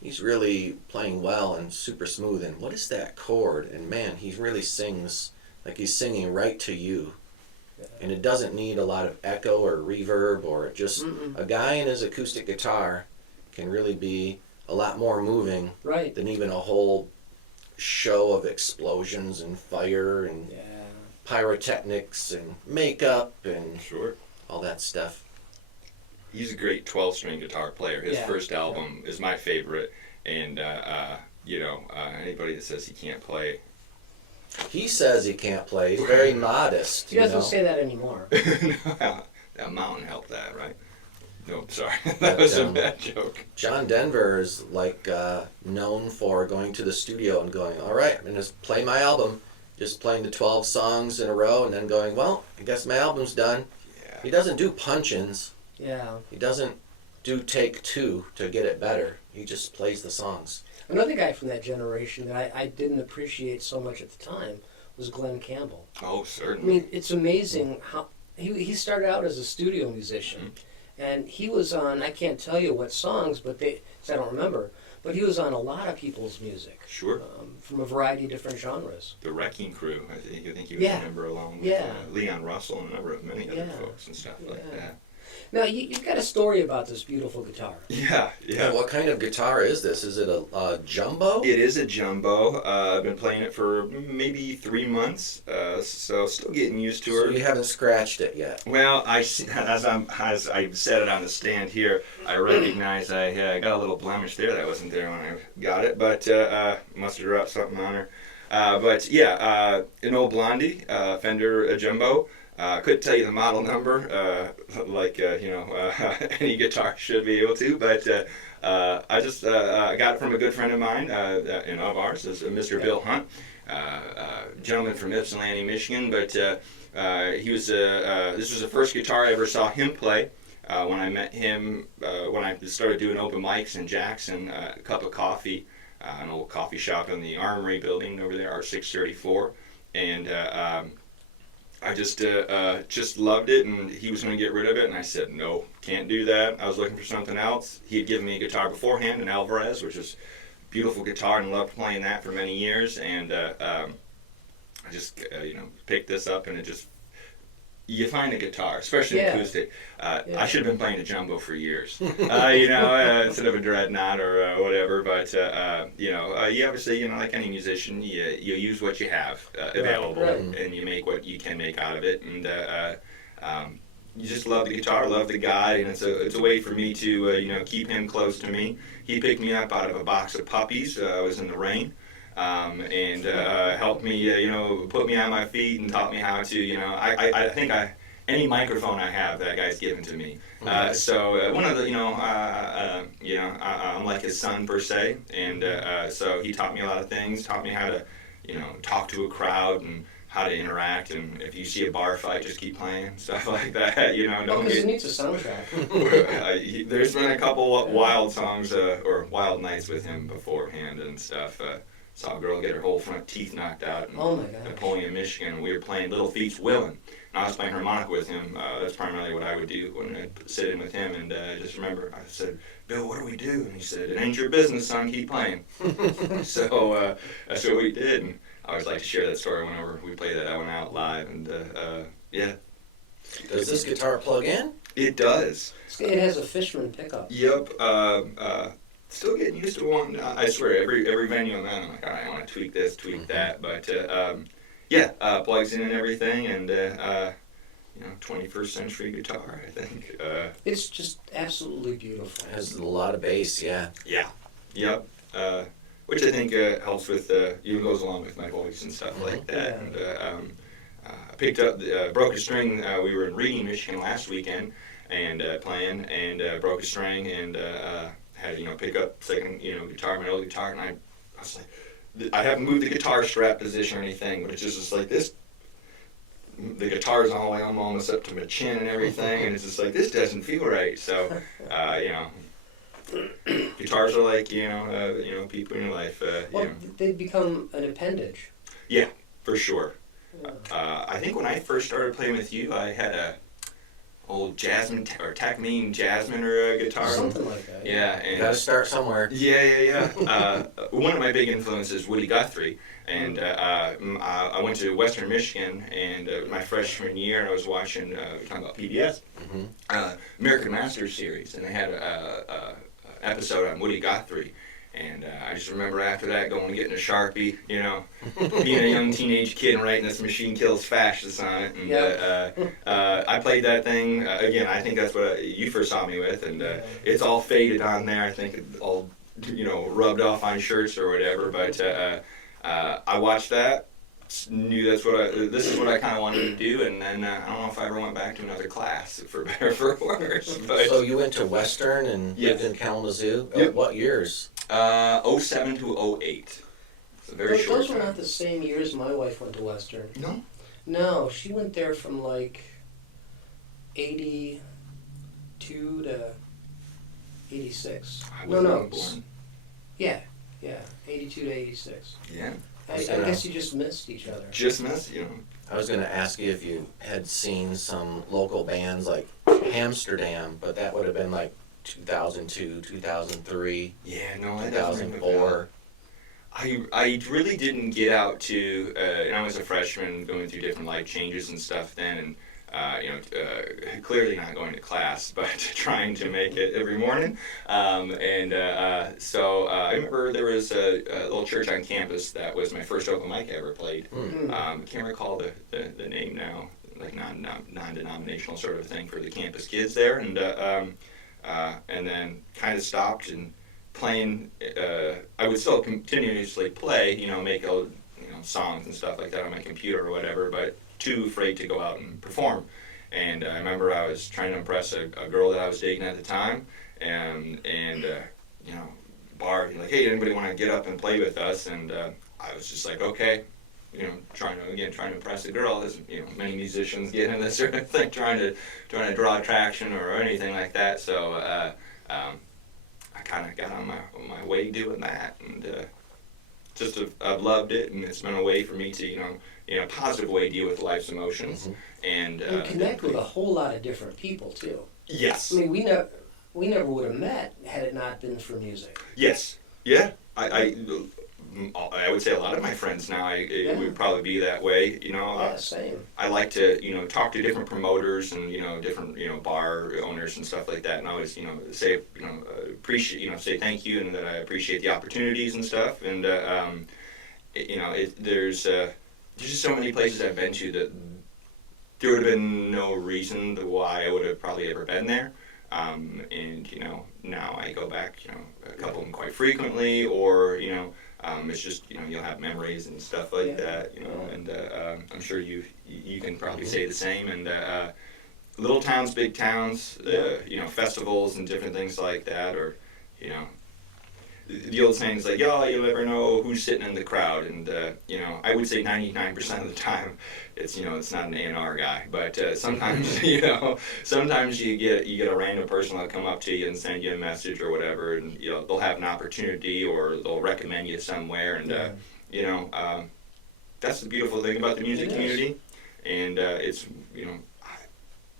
he's really playing well and super smooth, and what is that chord? And man, he really sings like he's singing right to you. And it doesn't need a lot of echo or reverb, or just a guy and his acoustic guitar can really be a lot more moving than even a whole show of explosions and fire and pyrotechnics and makeup and all that stuff. He's a great 12-string guitar player. His first album is my favorite, and anybody that says he can't play. He says he can't play. He's very modest. He doesn't say that anymore. That mountain helped that, right? No, sorry. That was a bad joke. John Denver is like known for going to the studio and going, all right, I'm going to play my album. Just playing the 12 songs in a row and then going, well, I guess my album's done. Yeah. He doesn't do punch-ins. Yeah. He doesn't do take 2 to get it better. He just plays the songs. Another guy from that generation that I didn't appreciate so much at the time was Glenn Campbell. Oh, certainly. I mean, it's amazing how he started out as a studio musician, and he was on, I can't tell you what songs, but I don't remember, but he was on a lot of people's music. Sure. From a variety of different genres. The Wrecking Crew, I think he was a member along with Leon Russell and a number of many other folks and stuff like that. Now, you've got a story about this beautiful guitar. Yeah. And what kind of guitar is this? Is it a jumbo? It is a jumbo. I've been playing it for maybe 3 months, so still getting used to her. So you haven't scratched it yet? Well, as I said it on the stand here, I recognize I got a little blemish there that wasn't there when I got it, but must have dropped something on her. An old Blondie, Fender jumbo. Couldn't tell you the model number, any guitar should be able to, but I just got it from a good friend of mine, of ours, is Mr. Bill Hunt, gentleman from Ypsilanti, Michigan, but he was, this was the first guitar I ever saw him play. When I met him, when I started doing open mics in Jackson, a cup of coffee, an old coffee shop in the Armory building over there, R634, and I just loved it, and he was going to get rid of it, and I said, no, can't do that. I was looking for something else. He had given me a guitar beforehand, an Alvarez, which is a beautiful guitar, and loved playing that for many years, and I just, picked this up, and it just, you find a guitar, especially an acoustic. I should have been playing a jumbo for years, instead of a dreadnought or whatever. But you obviously, like any musician, you use what you have available, and you make what you can make out of it. And you just love the guitar, love the guy, and it's a way for me to keep him close to me. He picked me up out of a box of puppies. I was in the rain. And helped me, put me on my feet and taught me how to, I think any microphone I have, that guy's given to me. So one of the, I'm like his son per se, and so he taught me a lot of things, taught me how to, talk to a crowd and how to interact, and if you see a bar fight, just keep playing, stuff like that, Don't get... It needs a soundtrack. There's been a couple wild songs, or wild nights with him beforehand and stuff. Saw a girl get her whole front teeth knocked out in Napoleon, Michigan. We were playing Little Feat's Willin'. And I was playing harmonica with him. That's primarily what I would do when I'd sit in with him. And I just remember, I said, Bill, what do we do? And he said, it ain't your business, son. Keep playing. So that's what we did. And I always like to share that story whenever we play that one out live. And Does this guitar plug in? It does. It has a Fishman pickup. Yep. Still getting used to one. I swear, every venue I'm at, I'm like, all right, I want to tweak this, tweak that. But, plugs in and everything. And, 21st century guitar, I think. It's just absolutely beautiful. It has a lot of bass, yeah. Yeah. Yep. Which I think helps with, even goes along with my voice and stuff like that. Yeah. And I picked up, broke a string. We were in Reading, Michigan last weekend and playing, and broke a string and had, pick up second, guitar, my old guitar, and I was like, I haven't moved the guitar strap position or anything, but it's just like this. The guitar's all the way almost up to my chin and everything, and it's just like, this doesn't feel right. So, guitars are like, people in your life. Well, they become an appendage. Yeah, for sure. Yeah. I think when I first started playing with you, I had a old Jasmine or Tackmean Jasmine or a guitar. Something like that. Yeah, You and gotta start somewhere. yeah. One of my big influences, Woody Guthrie, and I went to Western Michigan, and my freshman year, I was watching, we're talking about PBS, American Masters series, and they had a episode on Woody Guthrie. And I just remember after that going and getting a Sharpie, being a young teenage kid and writing this Machine Kills Fascists on it. And I played that thing, again, I think that's what you first saw me with. And it's all faded on there. I think it all, rubbed off on shirts or whatever. But I watched that, knew this is what I kind of wanted to do. And then I don't know if I ever went back to another class, for better or for worse. But, So you went to Western and Yes. lived in Kalamazoo? Yep. What years? 07 to 08. It's a very short Those were time. not the same years my wife went to Western. No? No, she went there from like 82 to 86. I No, wasn't no. even born. Yeah, 82 to 86. Yeah. I guess you just missed each other. Just missed, I was gonna ask you if you had seen some local bands like Amsterdam, but that would have been like 2002, 2003, Yeah, no, that doesn't ring a bell. 2004. I really didn't get out to, and I was a freshman going through different life changes and stuff then, and clearly not going to class, but trying to make it every morning. So I remember there was a little church on campus that was my first open mic I ever played. I can't recall the name now, like non-denominational sort of thing for the campus kids there, and then kind of stopped and playing. I would still continuously play, make songs and stuff like that on my computer or whatever, but too afraid to go out and perform. And I remember I was trying to impress a girl that I was dating at the time, and bar, like, hey, anybody want to get up and play with us? And I was just like, okay, trying to impress a girl, as many musicians get in this sort of thing, trying to draw attraction or anything like that. So I kind of got on my way doing that, and I've loved it, and it's been a way for me to in a positive way deal with life's emotions, and connect with a whole lot of different people too. Yes. I mean, we never would have met had it not been for music. Yes. Yeah. I would say a lot of my friends now, it would probably be that way. Yeah, same. I like to, talk to different promoters and, different, bar owners and stuff like that. And always, say, appreciate, say thank you, and that I appreciate the opportunities and stuff. And, there's just so many places I've been to that there would have been no reason why I would have probably ever been there. And, now I go back, a couple of them quite frequently, or, it's just, you'll have memories and stuff like that, and I'm sure you can probably say the same. And little towns, big towns, festivals and different things like that, or, the old saying is like, oh, you never know who's sitting in the crowd. And, I would say 99% of the time it's not an A&R guy, but sometimes, sometimes you get a random person that'll come up to you and send you a message or whatever, and, they'll have an opportunity or they'll recommend you somewhere. And, that's the beautiful thing about the music community. And it's,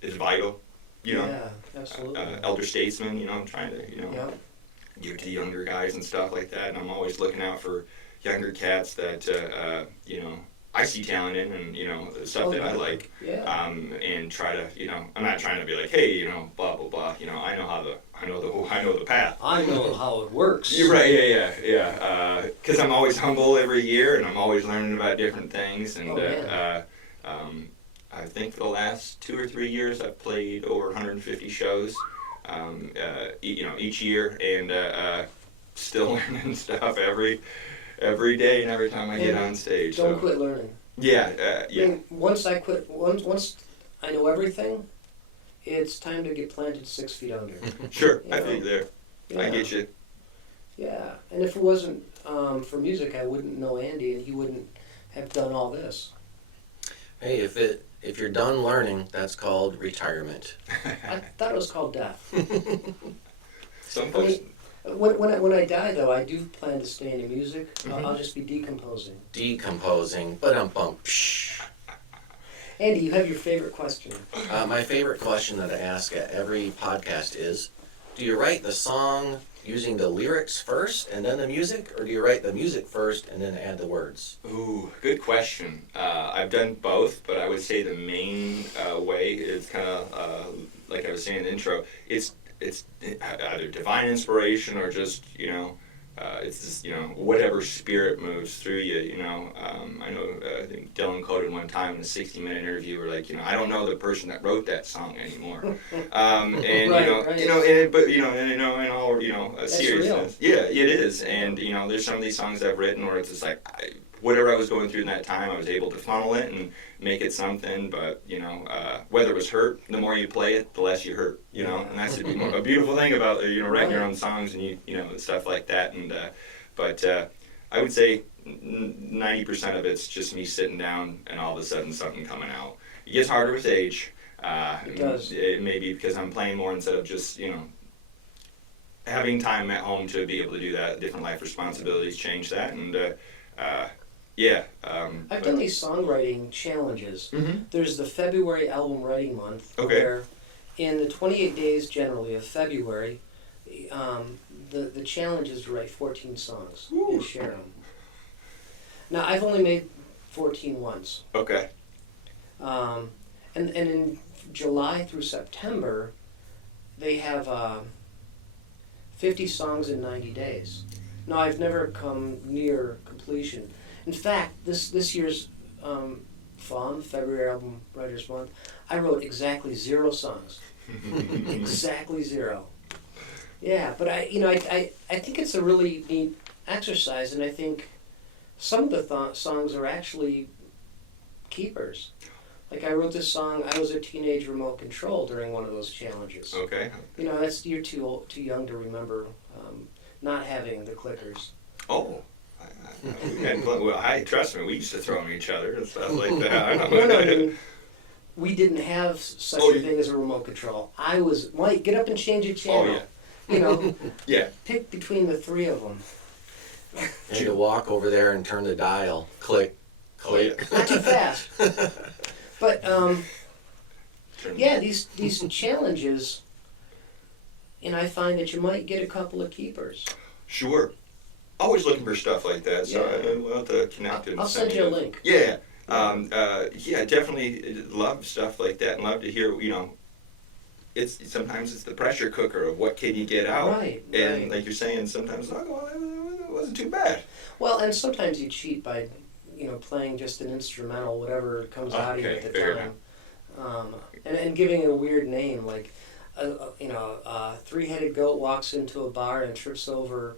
it's vital, Yeah, absolutely. elder statesmen, trying to, give to younger guys and stuff like that. And I'm always looking out for younger cats that, I see talent in, and, the stuff that I like. Yeah. And try to, I'm not trying to be like, hey, blah, blah, blah. I know the path. I know how it works. You're right, yeah. Because I'm always humble every year, and I'm always learning about different things. And I think for the last 2 or 3 years, I've played over 150 shows, each year, and still learning stuff every day and every time I get on stage. Don't quit learning. Yeah, yeah. I mean, once I know everything, it's time to get planted 6 feet under. Sure, You I know? think there. Yeah. I get you. Yeah, and if it wasn't for music, I wouldn't know Andy, and he wouldn't have done all this. Hey, if you're done learning, that's called retirement. I thought it was called death. Some I folks. mean, when I die, though, I do plan to stay into music. Mhm. I'll just be decomposing. Decomposing, but Andy, you have your favorite question. My favorite question that I ask at every podcast is, do you write the song using the lyrics first and then the music, or do you write the music first and then add the words? Ooh, good question. I've done both, but I would say the main way is kind of like I was saying in the intro. It's either divine inspiration or just it's just whatever spirit moves through you. I know I think Dylan quoted one time in a 60-minute interview, where like I don't know the person that wrote that song anymore. And Right. in all That's seriousness, yeah, it is. And there's some of these songs I've written where it's just like whatever I was going through in that time, I was able to funnel it and make it something. But whether it was hurt, the more you play it, the less you hurt. And that's a beautiful thing about writing your own songs and stuff like that. And but I would say 90% of it's just me sitting down and all of a sudden something coming out. It gets harder with age. It does. It may be because I'm playing more instead of just having time at home to be able to do that. Different life responsibilities change that, and yeah. I've done these songwriting challenges. Mhm. There's the February album writing month, Okay. where in the 28 days generally of February, the challenge is to write 14 songs Woo. and share them. Now, I've only made 14 once. Okay. And in July through September, they have 50 songs in 90 days. Now, I've never come near completion. In fact, this year's February Album Writers Month, I wrote exactly 0 songs. Exactly 0. Yeah, but I think it's a really neat exercise, and I think some of the songs are actually keepers. Like I wrote this song, I was a teenage remote control during one of those challenges. Okay. You're too young to remember not having the clickers. Oh. Trust me, we used to throw them at each other and stuff like that. I don't know. No, I mean, we didn't have such Oh, a thing as a remote control. I was, Mike, get up and change a channel. Oh, yeah. Yeah. Pick between the 3 of them. And you walk over there and turn the dial. Click, click. Not too fast. But yeah, these challenges, and I find that you might get a couple of keepers. Sure. Always looking for stuff like that, so Yeah. we'll have to connect and I'll send you a link. Yeah. Definitely love stuff like that and love to hear, sometimes it's the pressure cooker of what can you get out. Right. And like you're saying, sometimes, it wasn't too bad. Well, and sometimes you cheat by, playing just an instrumental, whatever comes out of you Okay, at the fair time. And giving it a weird name, like, a 3-headed goat walks into a bar and trips over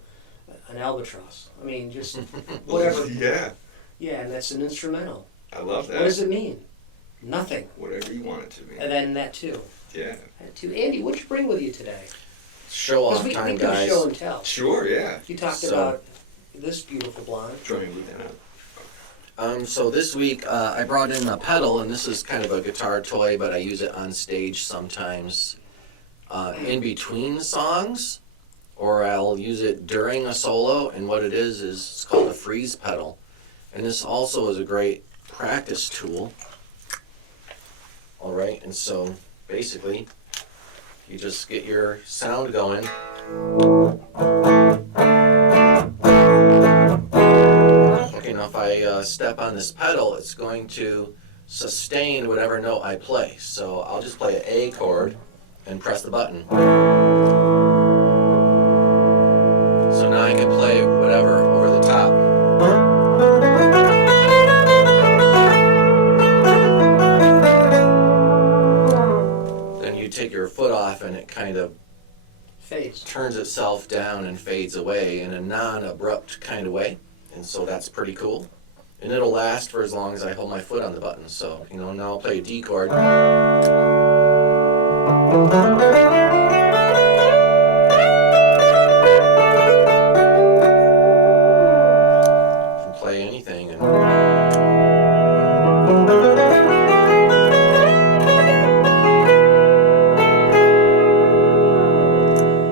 an albatross. I mean, just whatever. Yeah. Yeah, and that's an instrumental. I love that. What does it mean? Nothing. Whatever you want it to be. And then that too. Yeah. That too. Andy, what'd you bring with you today? Show 'Cause off we time, do guys. show and tell. Sure, yeah. You talked So- about this beautiful blonde. Try me with that up. So this week I brought in a pedal, and this is kind of a guitar toy, but I use it on stage sometimes in between songs, or I'll use it during a solo. And what it is it's called a freeze pedal, and this also is a great practice tool. All right, and so basically, you just get your sound going. Okay, now if I step on this pedal, it's going to sustain whatever note I play. So I'll just play an A chord and press the button. So now I can play whatever over the top. take your foot off and it kind of Fades. turns itself down and fades away in a non-abrupt kind of way. And so that's pretty cool. And it'll last for as long as I hold my foot on the button. So, now I'll play a D chord. And play anything. And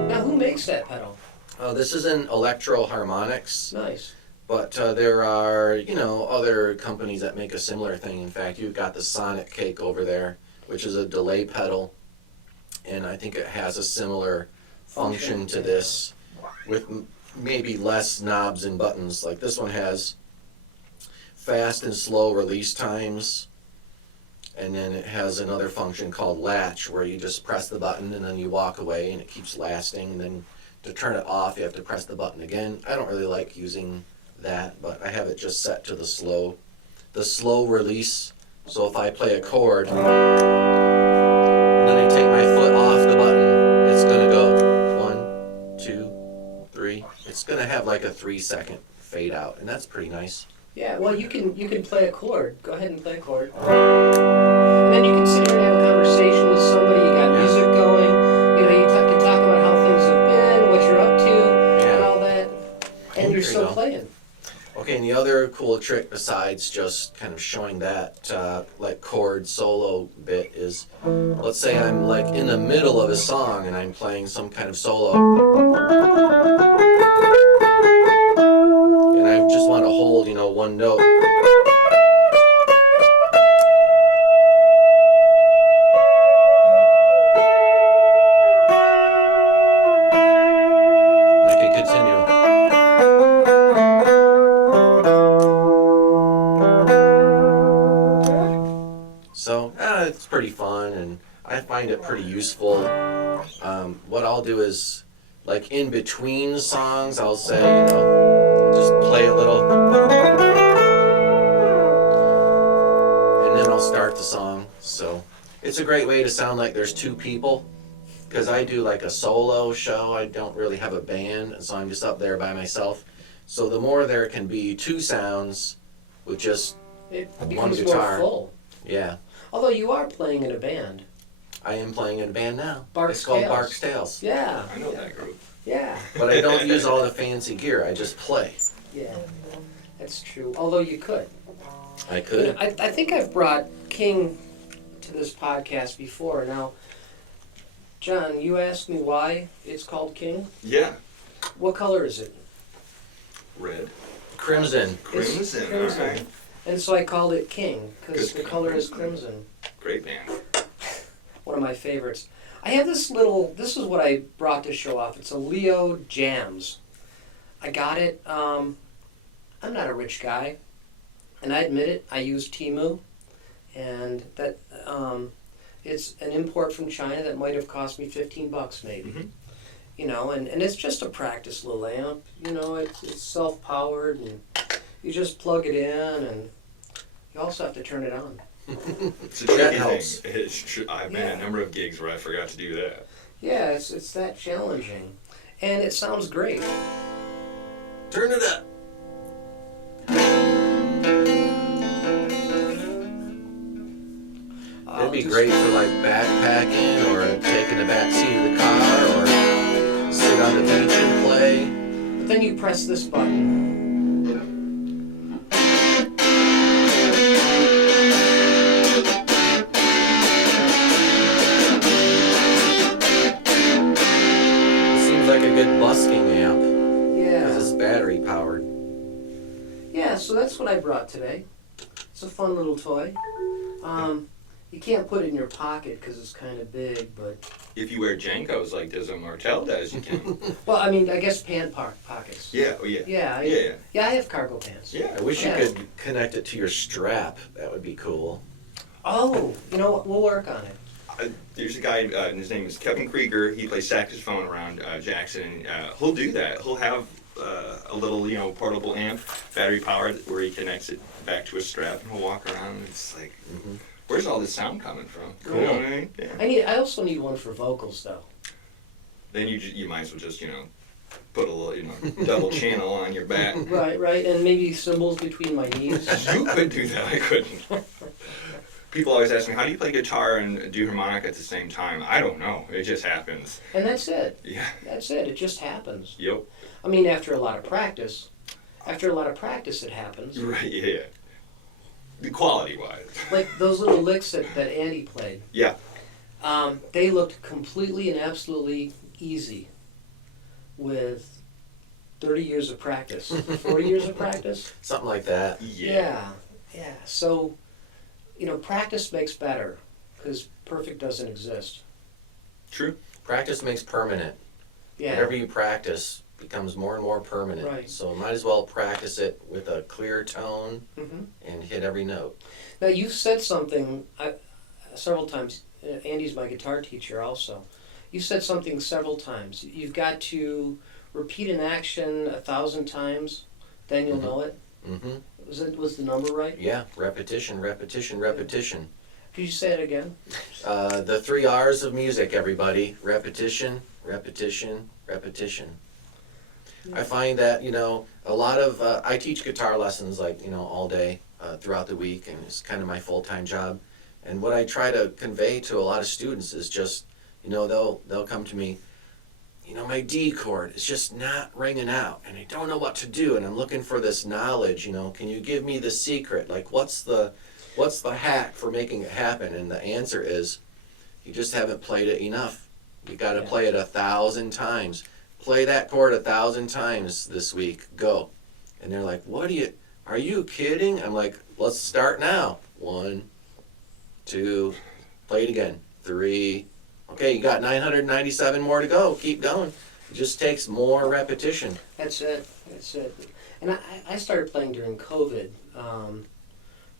Now, who makes that pedal? this is an Electro Harmonics. Nice. But there are, other companies that make a similar thing. In fact, you've got the Sonic Cake over there, which is a delay pedal. And I think it has a similar function to this with maybe less knobs and buttons. Like this one has fast and slow release times. And then it has another function called latch where you just press the button and then you walk away and it keeps lasting. And then to turn it off, you have to press the button again. I don't really like using that, but I have it just set to the slow release. So if I play a chord and then I take my foot off the button, it's gonna go 1, 2, 3. It's gonna have like a 3-second fade out, and that's pretty nice. Yeah, well, you can play a chord. Go ahead and play a chord. And then you can sit here and have a conversation with somebody. You got music going. You can talk about how things have been, what you're up to, and all that. And you're still playing. Okay, and the other cool trick besides just kind of showing that like chord solo bit is, let's say I'm like in the middle of a song and I'm playing some kind of solo, and I just want to hold, one note. I can continue. So it's pretty fun, and I find it pretty useful. What I'll do is, like in between songs, I'll say, just play a little, and then I'll start the song. So it's a great way to sound like there's two people, because I do like a solo show. I don't really have a band, and so I'm just up there by myself. So the more there can be two sounds with just It one becomes guitar. more full. Yeah. Although you are playing in a band. I am playing in a band now. Bark's It's called Tales. Bark's Tales. Yeah. I know that group. Yeah. But I don't use all the fancy gear. I just play. Yeah. That's true. Although you could. I could. I think I've brought King to this podcast before. Now, John, you asked me why it's called King. Yeah. What color is it? Red. Crimson. Crimson. It's crimson. All right. And so I called it King because Good the color is crimson. crimson. Great band. One of my favorites. I have this is what I brought to show off. It's a Leo Jams. I got it. I'm not a rich guy, and I admit it. I use Temu, and that it's an import from China that might have cost me $15 maybe. Mhm. And it's just a practice little amp. It's self-powered, and you just plug it in, and you also have to turn it on. It's a That tricky helps. thing. It's true. I've been Yeah. a number of gigs where I forgot to do that. Yeah, it's that challenging, and it sounds great. Turn it up. It'd be great for like backpacking or taking the back seat of the car or sit on the beach and play. But then you press this button. It seems like a good busking amp because Yeah. it's battery powered. Yeah, so that's what I brought today. It's a fun little toy. You can't put it in your pocket because it's kind of big, but... If you wear Jankos like Dism Martel does, you can. Well, I mean, I guess pockets. Yeah. Oh yeah. Yeah, Yeah. I have cargo pants. Yeah. I wish Yeah. you could connect it to your strap. That would be cool. Oh, you know what? We'll work on it. There's a guy, and his name is Kevin Krieger. He plays saxophone around Jackson. He'll do that. He'll have a little, portable amp, battery powered, where he connects it back to a strap, and he'll walk around. And it's like where's all this sound coming from? Cool. You know what I mean? Yeah. I also need one for vocals though. Then you might as well just put a little double channel on your back. Right, and maybe cymbals between my knees. You could do that. I couldn't. People always ask me, how do you play guitar and do harmonica at the same time? I don't know. It just happens. And that's it. Yeah. That's it. It just happens. Yep. I mean, after a lot of practice, it happens. Right. Yeah. The quality-wise. Like those little licks that Andy played. Yeah. They looked completely and absolutely easy with 30 years of practice. 40 years of practice? Something like that. Yeah. So, practice makes better because perfect doesn't exist. True. Practice makes permanent. Yeah. Whatever you practice becomes more and more permanent. Right. So might as well practice it with a clear tone hmm and hit every note. Now, you've said something several times. Andy's my guitar teacher also. You said something several times. You've got to repeat an action 1,000 times, then you'll know it. Mm-hmm. Was the number right? Yeah, repetition, repetition, repetition. Could you say it again? The 3 R's of music, everybody. Repetition, repetition, repetition. Yeah. I find that, a lot of, I teach guitar lessons all day throughout the week, and it's kind of my full-time job. And what I try to convey to a lot of students is just, they'll come to me, my D chord is just not ringing out, and I don't know what to do, and I'm looking for this knowledge, can you give me the secret? Like, what's the hack for making it happen? And the answer is, you just haven't played it enough. You got to play it 1,000 times. Play that chord 1,000 times this week. Go. And they're like, are you kidding? I'm like, let's start now. 1, 2, play it again. 3. Okay, you got 997 more to go. Keep going. It just takes more repetition. That's it. And I started playing during COVID,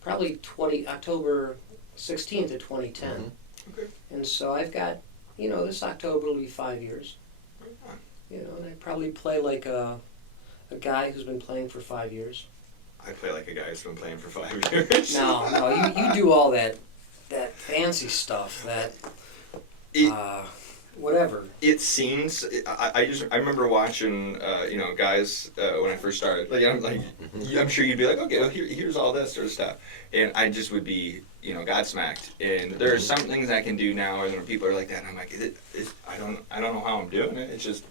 probably October 16th of 2010. Mm-hmm. Okay. And so I've got, this October will be 5 years. And I probably play like a guy who's been playing for 5 years. I play like a guy who's been playing for 5 years. No, you do all that fancy stuff, whatever. It seems I remember watching guys when I first started. I'm sure you'd be like, okay, well, here's all this sort of stuff, and I just would be godsmacked. And there are some things I can do now, and when people are like that, and I'm like, I don't know how I'm doing it. It's just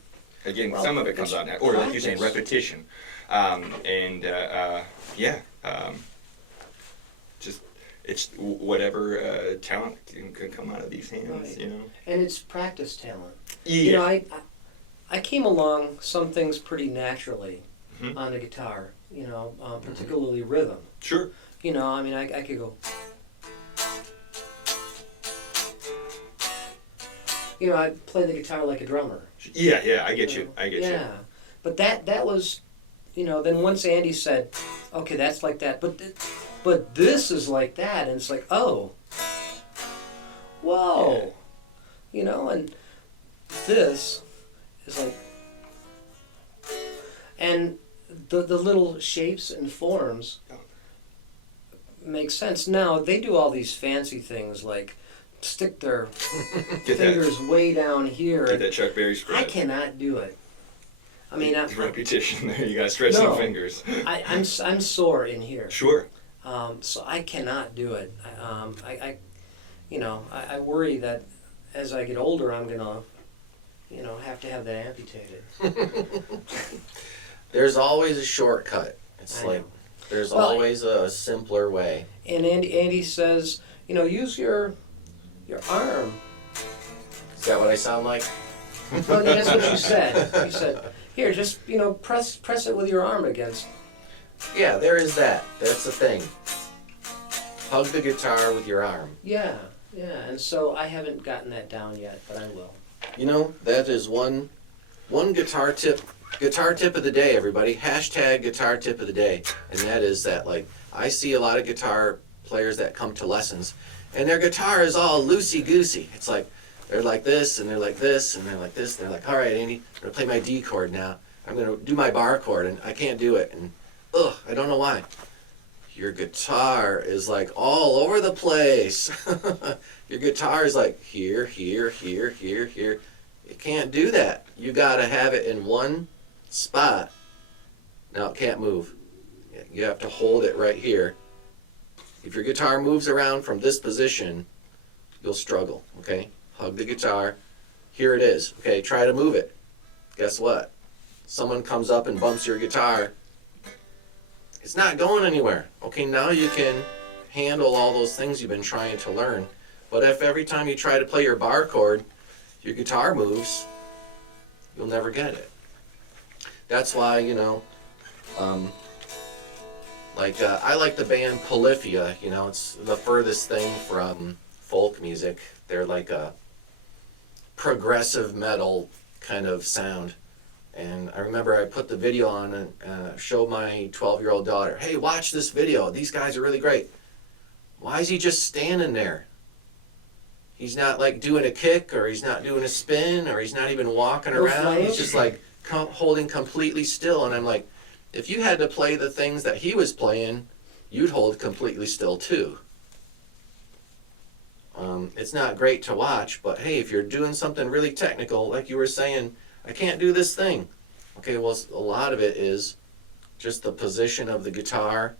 some of it comes out now, or like you're saying, repetition, just. It's whatever talent can come out of these hands, Right. And it's practice talent. Yeah. I came along some things pretty naturally Mhm. on the guitar, particularly rhythm. Sure. I could go. I play the guitar like a drummer. Yeah, I get you. I get you. Yeah, but that was, then once Andy said, okay, that's like that, but this is like that, and it's like, oh, whoa, and this is like, and the little shapes and forms make sense. Now, they do all these fancy things like stick their fingers way down here. Get that Chuck Berry spread. I cannot do it. I mean, repetition there. You got to stretch some fingers. I'm sore in here. Sure. So I cannot do it. I worry that as I get older, I'm gonna, have to have that amputated. There's always a shortcut. It's I like know. there's Well, always a simpler way. And Andy says, use your arm. Is that what I sound like? Well, yeah, that's what you said. You said, here, just press it with your arm against. Yeah, there is that. That's the thing. Hug the guitar with your arm. Yeah. And so I haven't gotten that down yet, but I will. That is one guitar tip. Guitar tip of the day, everybody. # guitar tip of the day. And that is that, I see a lot of guitar players that come to lessons, and their guitar is all loosey-goosey. It's like, they're like this, and they're like this, and they're like this, and they're like, all right, Andy, I'm going to play my D chord now. I'm going to do my bar chord, and I can't do it. And, I don't know why. your guitar is like all over the place. Your guitar is like here, here, here, here, here. You can't do that. You got to have it in one spot. Now it can't move. You have to hold it right here. If your guitar moves around from this position, you'll struggle, okay? Hug the guitar. Here it is. Okay, try to move it. Guess what? Someone comes up and bumps your guitar. It's not going anywhere. Okay, now you can handle all those things you've been trying to learn. But if every time you try to play your bar chord, your guitar moves, you'll never get it. That's why, I like the band Polyphia. It's the furthest thing from folk music. They're like a progressive metal kind of sound. And I remember I put the video on and showed my 12-year-old daughter, hey, watch this video. These guys are really great. Why is he just standing there? He's not like doing a kick, or he's not doing a spin, or he's not even walking around. He's just like holding completely still. And I'm like, if you had to play the things that he was playing, you'd hold completely still too. It's not great to watch, but hey, if you're doing something really technical, like you were saying, I can't do this thing. Okay, well, a lot of it is just the position of the guitar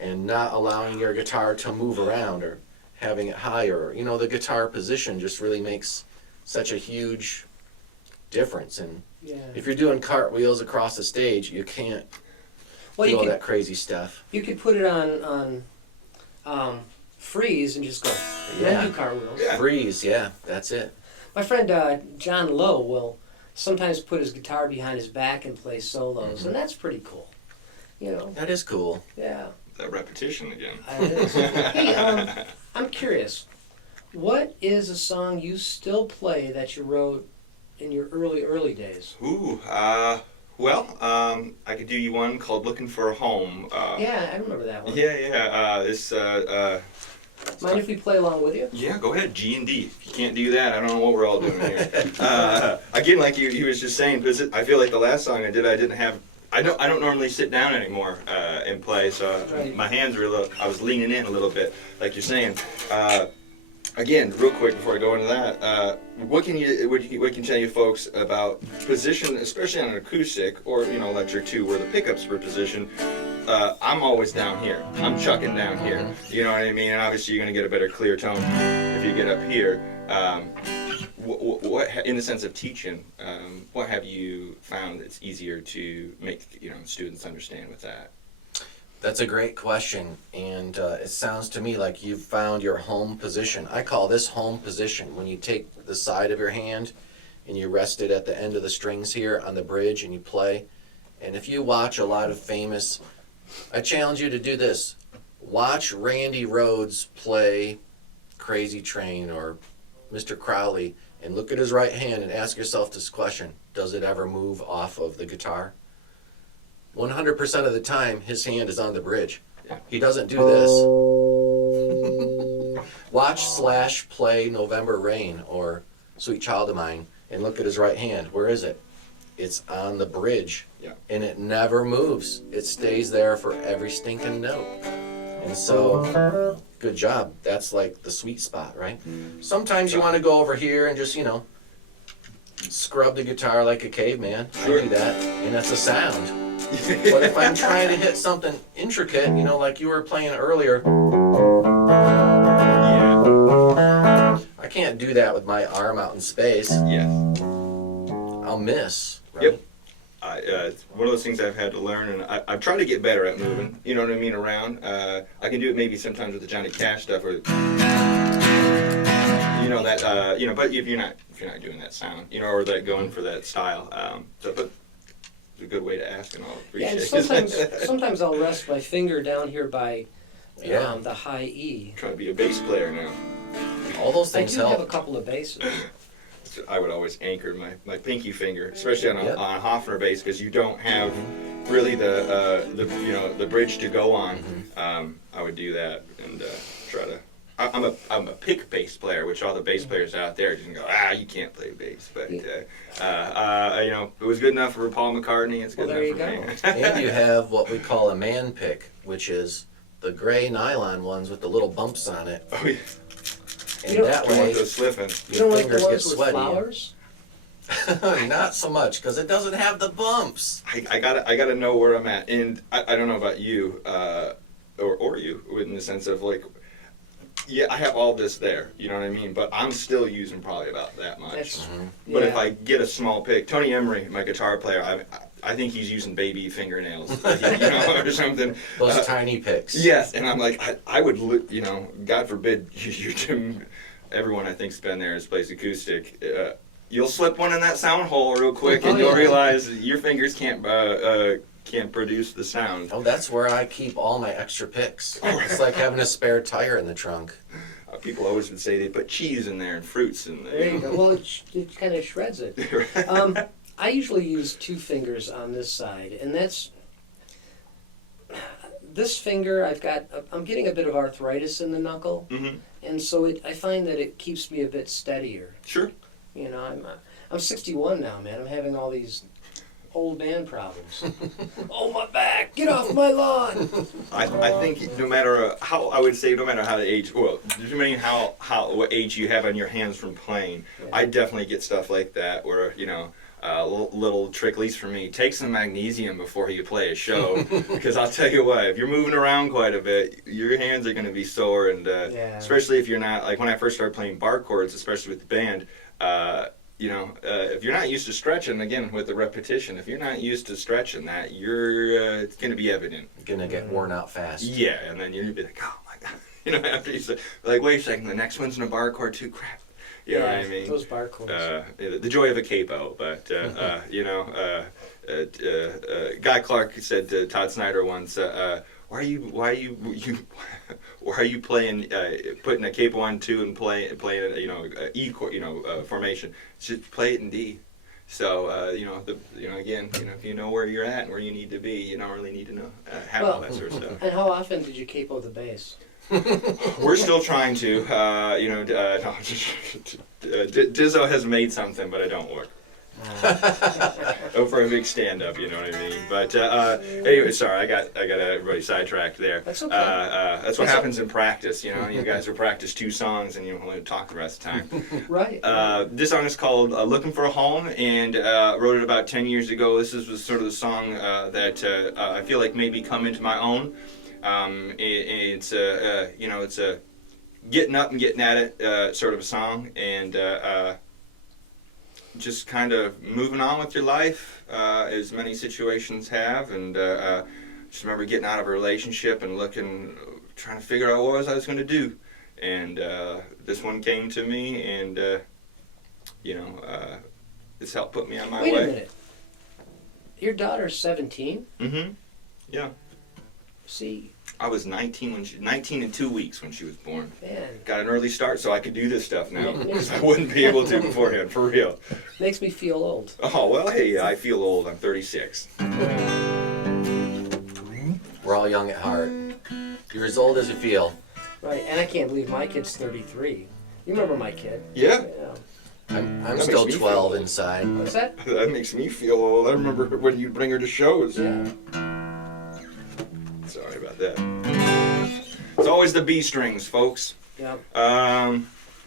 and not allowing your guitar to move around or having it higher. The guitar position just really makes such a huge difference. And if you're doing cartwheels across the stage, you can't do all that crazy stuff. You could put it on freeze and just go, do cartwheels. Yeah. Freeze, yeah, that's it. My friend John Lowe will sometimes put his guitar behind his back and play solos, and that's pretty cool. That is cool. Yeah. That repetition again. It is. Hey, I'm curious. What is a song you still play that you wrote in your early days? Ooh, well, I could do you one called "Looking for a Home." Yeah, I remember that one. Yeah. Mind if we play along with you? Yeah, go ahead. G and D. If you can't do that, I don't know what we're all doing here. Again, like you was just saying, because I feel like the last song I didn't have. I don't normally sit down anymore and play, so my hands were I was leaning in a little bit, like you're saying. Again, real quick before I go into that, what can you tell you folks about position, especially on an acoustic or electric too, where the pickups were positioned? I'm always down here. I'm chucking down here. You know what I mean? And obviously you're gonna get a better clear tone if you get up here. What in the sense of teaching, what have you found that's easier to make students understand with that? That's a great question, and it sounds to me like you've found your home position. I call this home position when you take the side of your hand and you rest it at the end of the strings here on the bridge and you play. And if you watch a lot of famous, I challenge you to do this. Watch Randy Rhoads play Crazy Train or Mr. Crowley and look at his right hand and ask yourself this question: does it ever move off of the guitar? 100% of the time, his hand is on the bridge. Yeah. He doesn't do this. Watch Slash play November Rain or Sweet Child of Mine and look at his right hand. Where is it? It's on the bridge. Yeah. And it never moves. It stays there for every stinking note. And so, good job. That's like the sweet spot, right? Sometimes you want to go over here and just, scrub the guitar like a caveman. Sure. I do that, and that's a sound. But if I'm trying to hit something intricate, like you were playing earlier, I can't do that with my arm out in space. Yes. I'll miss. Right? Yep. It's one of those things I've had to learn, and I've tried to get better at moving. You know what I mean? Around. I can do it maybe sometimes with the Johnny Cash stuff, or But if you're not doing that sound, or that going for that style, but. It's a good way to ask, and I'll appreciate it. Sometimes I'll rest my finger down here by the high E. Try to be a bass player now. All those things help. I do help. have a couple of basses. I would always anchor my pinky finger, especially on a Hofner bass, because you don't have really the bridge to go on. I would do that and try to. I'm a pick bass player, which all the bass players out there just go, you can't play bass. But it was good enough for Paul McCartney. It's good enough for me. And you have what we call a man pick, which is the gray nylon ones with the little bumps on it. Oh, yeah. And You that I want way, those slipping. You don't like the fingers get ones with sweaty. flowers? Not so much, because it doesn't have the bumps. I gotta know where I'm at, and I don't know about you, or you, in the sense of like, yeah, I have all this there, you know what I mean, but I'm still using probably about that much. That's, But if yeah. I get a small pick, Tony Emery, my guitar player, I think he's using baby fingernails, or something. Those tiny picks. Yes, and I'm like, I would, God forbid, everyone I think's been there has plays acoustic. You'll slip one in that sound hole real quick, and Oh, you'll yeah. realize your fingers can't produce the sound. Oh, that's where I keep all my extra picks. It's like having a spare tire in the trunk. People always would say they put cheese in there and fruits in there. There you go. Well, it kind of shreds it. I usually use 2 fingers on this side, and that's this finger. I'm getting a bit of arthritis in the knuckle, Mm-hmm. and so I find that it keeps me a bit steadier. Sure. You know, I'm 61 now, man. I'm having all these old man problems. Oh, my back! Get off my lawn! I think no matter how age, well, depending how what age you have on your hands from playing, Yeah. I definitely get stuff like that where little trick, at least for me, take some magnesium before you play a show, because I'll tell you what, if you're moving around quite a bit, your hands are going to be sore, and Yeah. especially if you're not, like when I first started playing bar chords, especially with the band. If you're not used to stretching, again with the repetition, if you're not used to stretching that, it's going to be evident. Gonna get worn out fast. Yeah, and then you'll be like, oh my god, after you say, like, wait a second, the next one's in a bar chord too, crap. You know what I mean? Those bar chords. The joy of a capo, but Guy Clark said to Todd Snyder once, why are you playing putting a capo on 2 and playing E chord formation? Just play it in D. So again, if you know where you're at and where you need to be, you don't really need to know have all that sort of stuff. And how often did you capo the bass? We're still trying to, Dizzo has made something, but it don't work. For a big stand-up, you know what I mean? But anyway, sorry, I got everybody sidetracked there. That's okay. That's what happens in practice, you guys will practice 2 songs and you only talk the rest of the time. Right. This song is called "Looking for a Home," and wrote it about 10 years ago. This was sort of the song that I feel like maybe come into my own. It's a getting up and getting at it sort of a song, and just kind of moving on with your life, as many situations have, and just remember getting out of a relationship and trying to figure out what I was going to do, and this one came to me, and it's helped put me on my way. Wait a minute. Your daughter's 17? Mm-hmm. Yeah. See, I was 19 and 2 weeks when she was born. man, Got an early start, so I could do this stuff now, Yeah. because I wouldn't be able to beforehand, for real. makes me feel old. Oh, well, hey, I feel old. I'm 36. We're all young at heart. You're as old as you feel. Right, and I can't believe my kid's 33. You remember my kid? Yeah, Yeah. I'm That still makes me 12 feel- inside. What's that? that makes me feel old. I remember when you'd bring her to shows. Yeah. Sorry about that. It's always the B strings, folks. Yeah.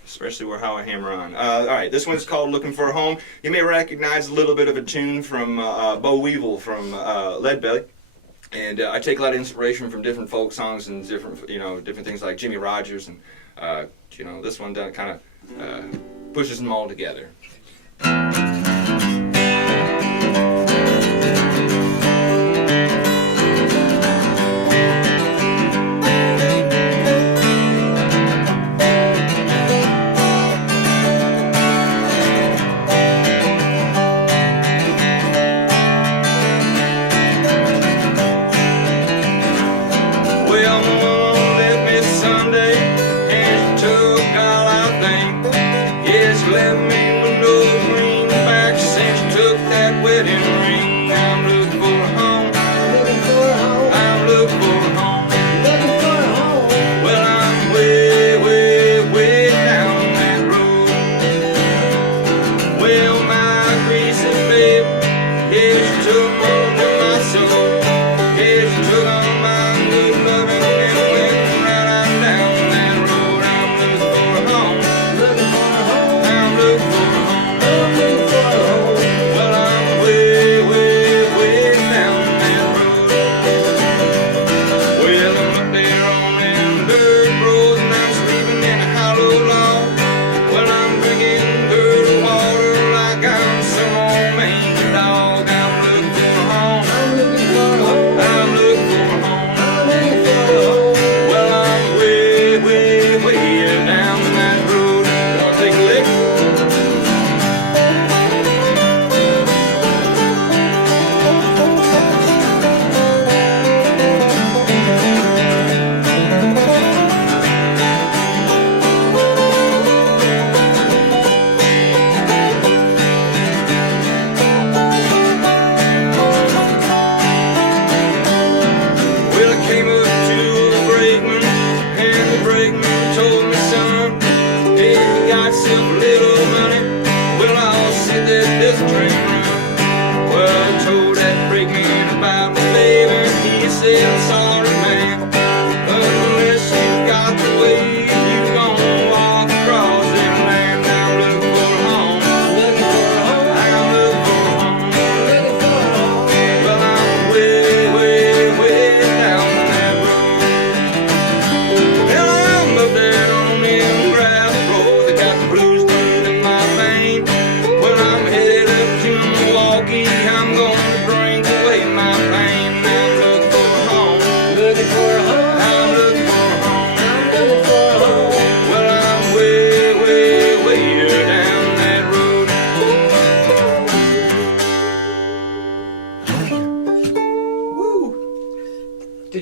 Especially where how I hammer on. All right, this one's called "Looking for a Home." You may recognize a little bit of a tune from Bo Weevil from Leadbelly, and I take a lot of inspiration from different folk songs and different things like Jimmy Rogers, and this one kind of pushes them all together. Well, Mom left me Sunday, and she took all I think. Yeah, she left me with no greenback since she took that wedding ring. I'm looking for a home. Looking for a home. I'm looking for a home. Looking for a home. Well, I'm way, way, way down that road. Well, my greasy babe, yeah, she took hold of my soul. Yeah, she took all my good loving and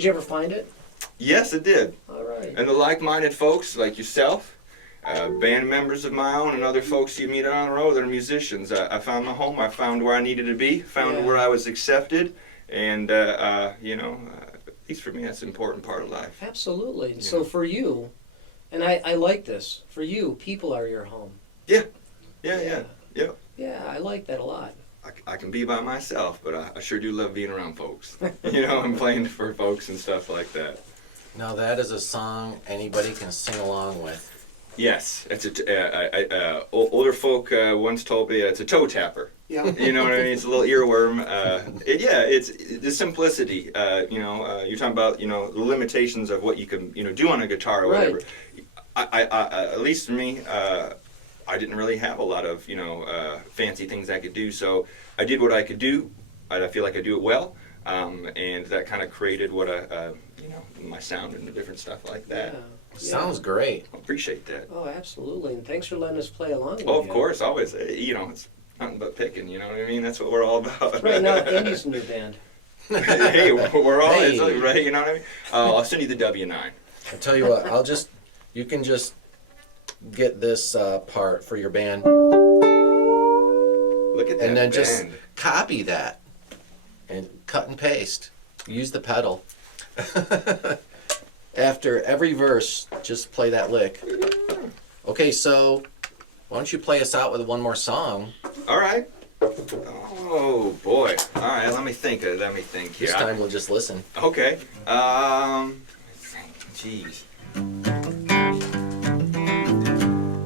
you ever find it? Yes, it did. All right. And the like-minded folks like yourself, band members of my own, and other folks you meet on the road that are musicians. I found my home. I found where I needed to be. Found where I was accepted. And, at least for me, that's an important part of life. Absolutely. Yeah. So for you, and I like this, for you, people are your home. Yeah, I like that a lot. I can be by myself, but I sure do love being around folks. And playing for folks and stuff like that. Now that is a song anybody can sing along with. Yes, it's older folk once told me it's a toe tapper. Yeah. You know what I mean? It's a little earworm. It's the simplicity. You're talking about the limitations of what you can do on a guitar or whatever. Right. I at least for me, I didn't really have a lot of fancy things I could do. So I did what I could do. I feel like I do it well, and that kind of created what my sound and the different stuff like that. Yeah. Sounds great. I appreciate that. Oh, absolutely. And thanks for letting us play along with you. Oh, of course, always. It's nothing but picking, you know what I mean? That's what we're all about. Right, now Andy's in your band. Hey, we're all, hey. Right, you know what I mean? I'll send you the W9. I'll tell you what, you can just get this part for your band. Look at that and then band. Just copy that and cut and paste. Use the pedal. After every verse, just play that lick. Okay, so why don't you play us out with one more song? All right. Oh boy. All right. Let me think here. This time we'll just listen. Okay. Jeez.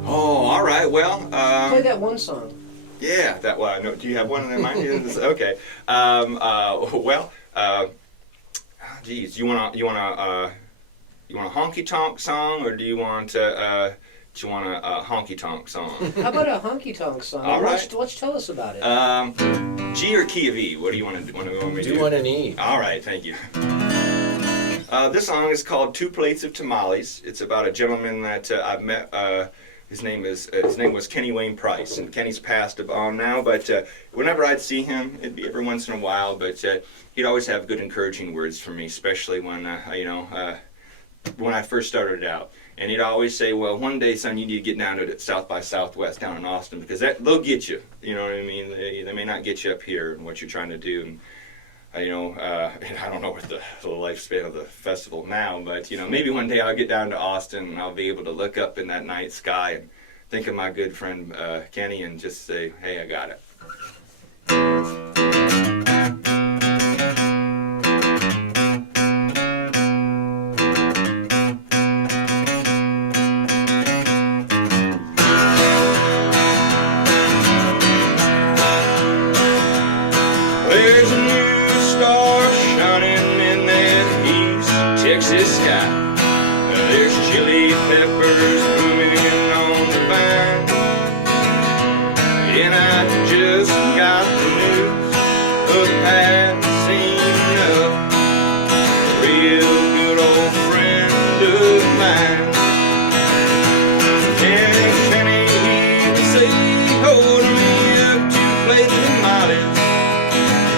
Oh, all right. Well. Play that one song. Yeah. That one. No, do you have one in mind? Okay. Geez. You want a honky tonk song, or do you want a honky tonk song? How about a honky tonk song? All right. Let's tell us about it. G or key of E? What do you want to do? Do one in E. All right, thank you. This song is called "Two Plates of Tamales." It's about a gentleman that I've met. His name was Kenny Wayne Price, and Kenny's passed on now. But whenever I'd see him, it'd be every once in a while. But he'd always have good, encouraging words for me, especially when when I first started out. And he'd always say, "Well, one day, son, you need to get down to South by Southwest down in Austin, because they'll get you. You know what I mean? They may not get you up here and what you're trying to do." And and I don't know what the lifespan of the festival now, but maybe one day I'll get down to Austin and I'll be able to look up in that night sky and think of my good friend Kenny and just say, "Hey, I got it." There's a new star shining in that east Texas sky. There's chili peppers blooming on the vine. And I just got the news of the passing of a real good old friend of mine. And Kenny, he would say, "Hold me up to play the tamales.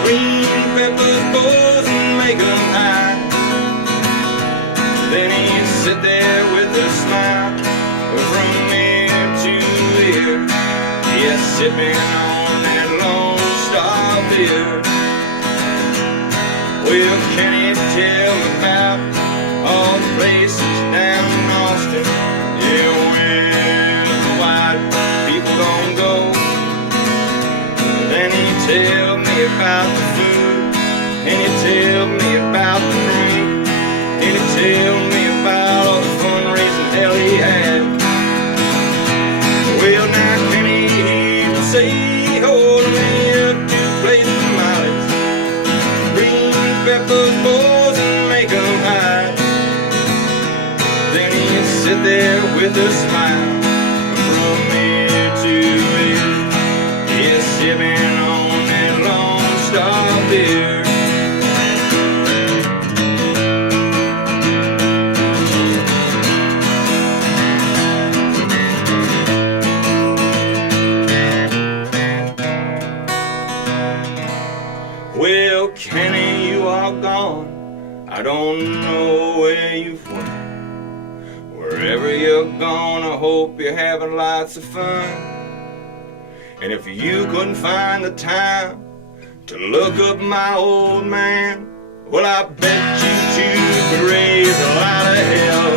Green peppers, boys, and make 'em high." Then he'd sit there with a smile from ear to ear, yes, sipping on that Lone Star beer. Well, can he tell me about all the places down in Austin? Yeah, where the white people gon' go? Then he'd tell me about the food, and he'd tell me about the drink, and he'd tell me about all the fundraising hell he had. Well, now Kenny, he would say, "Hold me up to play the tamales. Green peppers, boys, and make 'em high." Then he'd sit there with a smile from ear to ear, yes, sipping on that Lone Star beer. Well, Kenny, you are gone. I don't know where you've went. Wherever you're gone, I hope you're having lots of fun. And if you couldn't find the time to look up my old man, well, I bet you two could raise a lot of hell.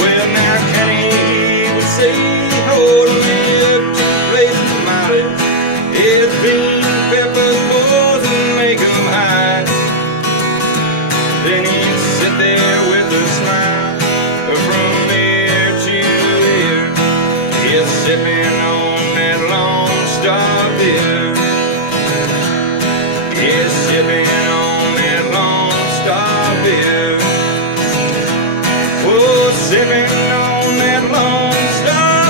Well, now Kenny would say, oh, to live to place the mileage, it's beans, peppers, boys, and make 'em hide. Then he'd sit there with a smile from ear to ear, he's sipping on that Lone Star beer. He's sipping on that Lone Star beer. Oh, sipping on that Lone Star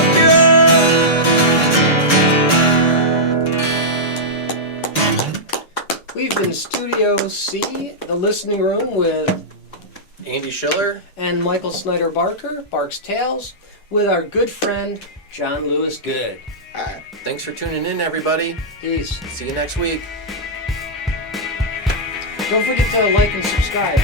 beer. We've been Studio C, the listening room, with Andy Schiller. and Michael Snyder Barker, Barks Tales, with our good friend John Lewis Good. Thanks for tuning in, everybody. Peace. See you next week. Don't forget to like and subscribe.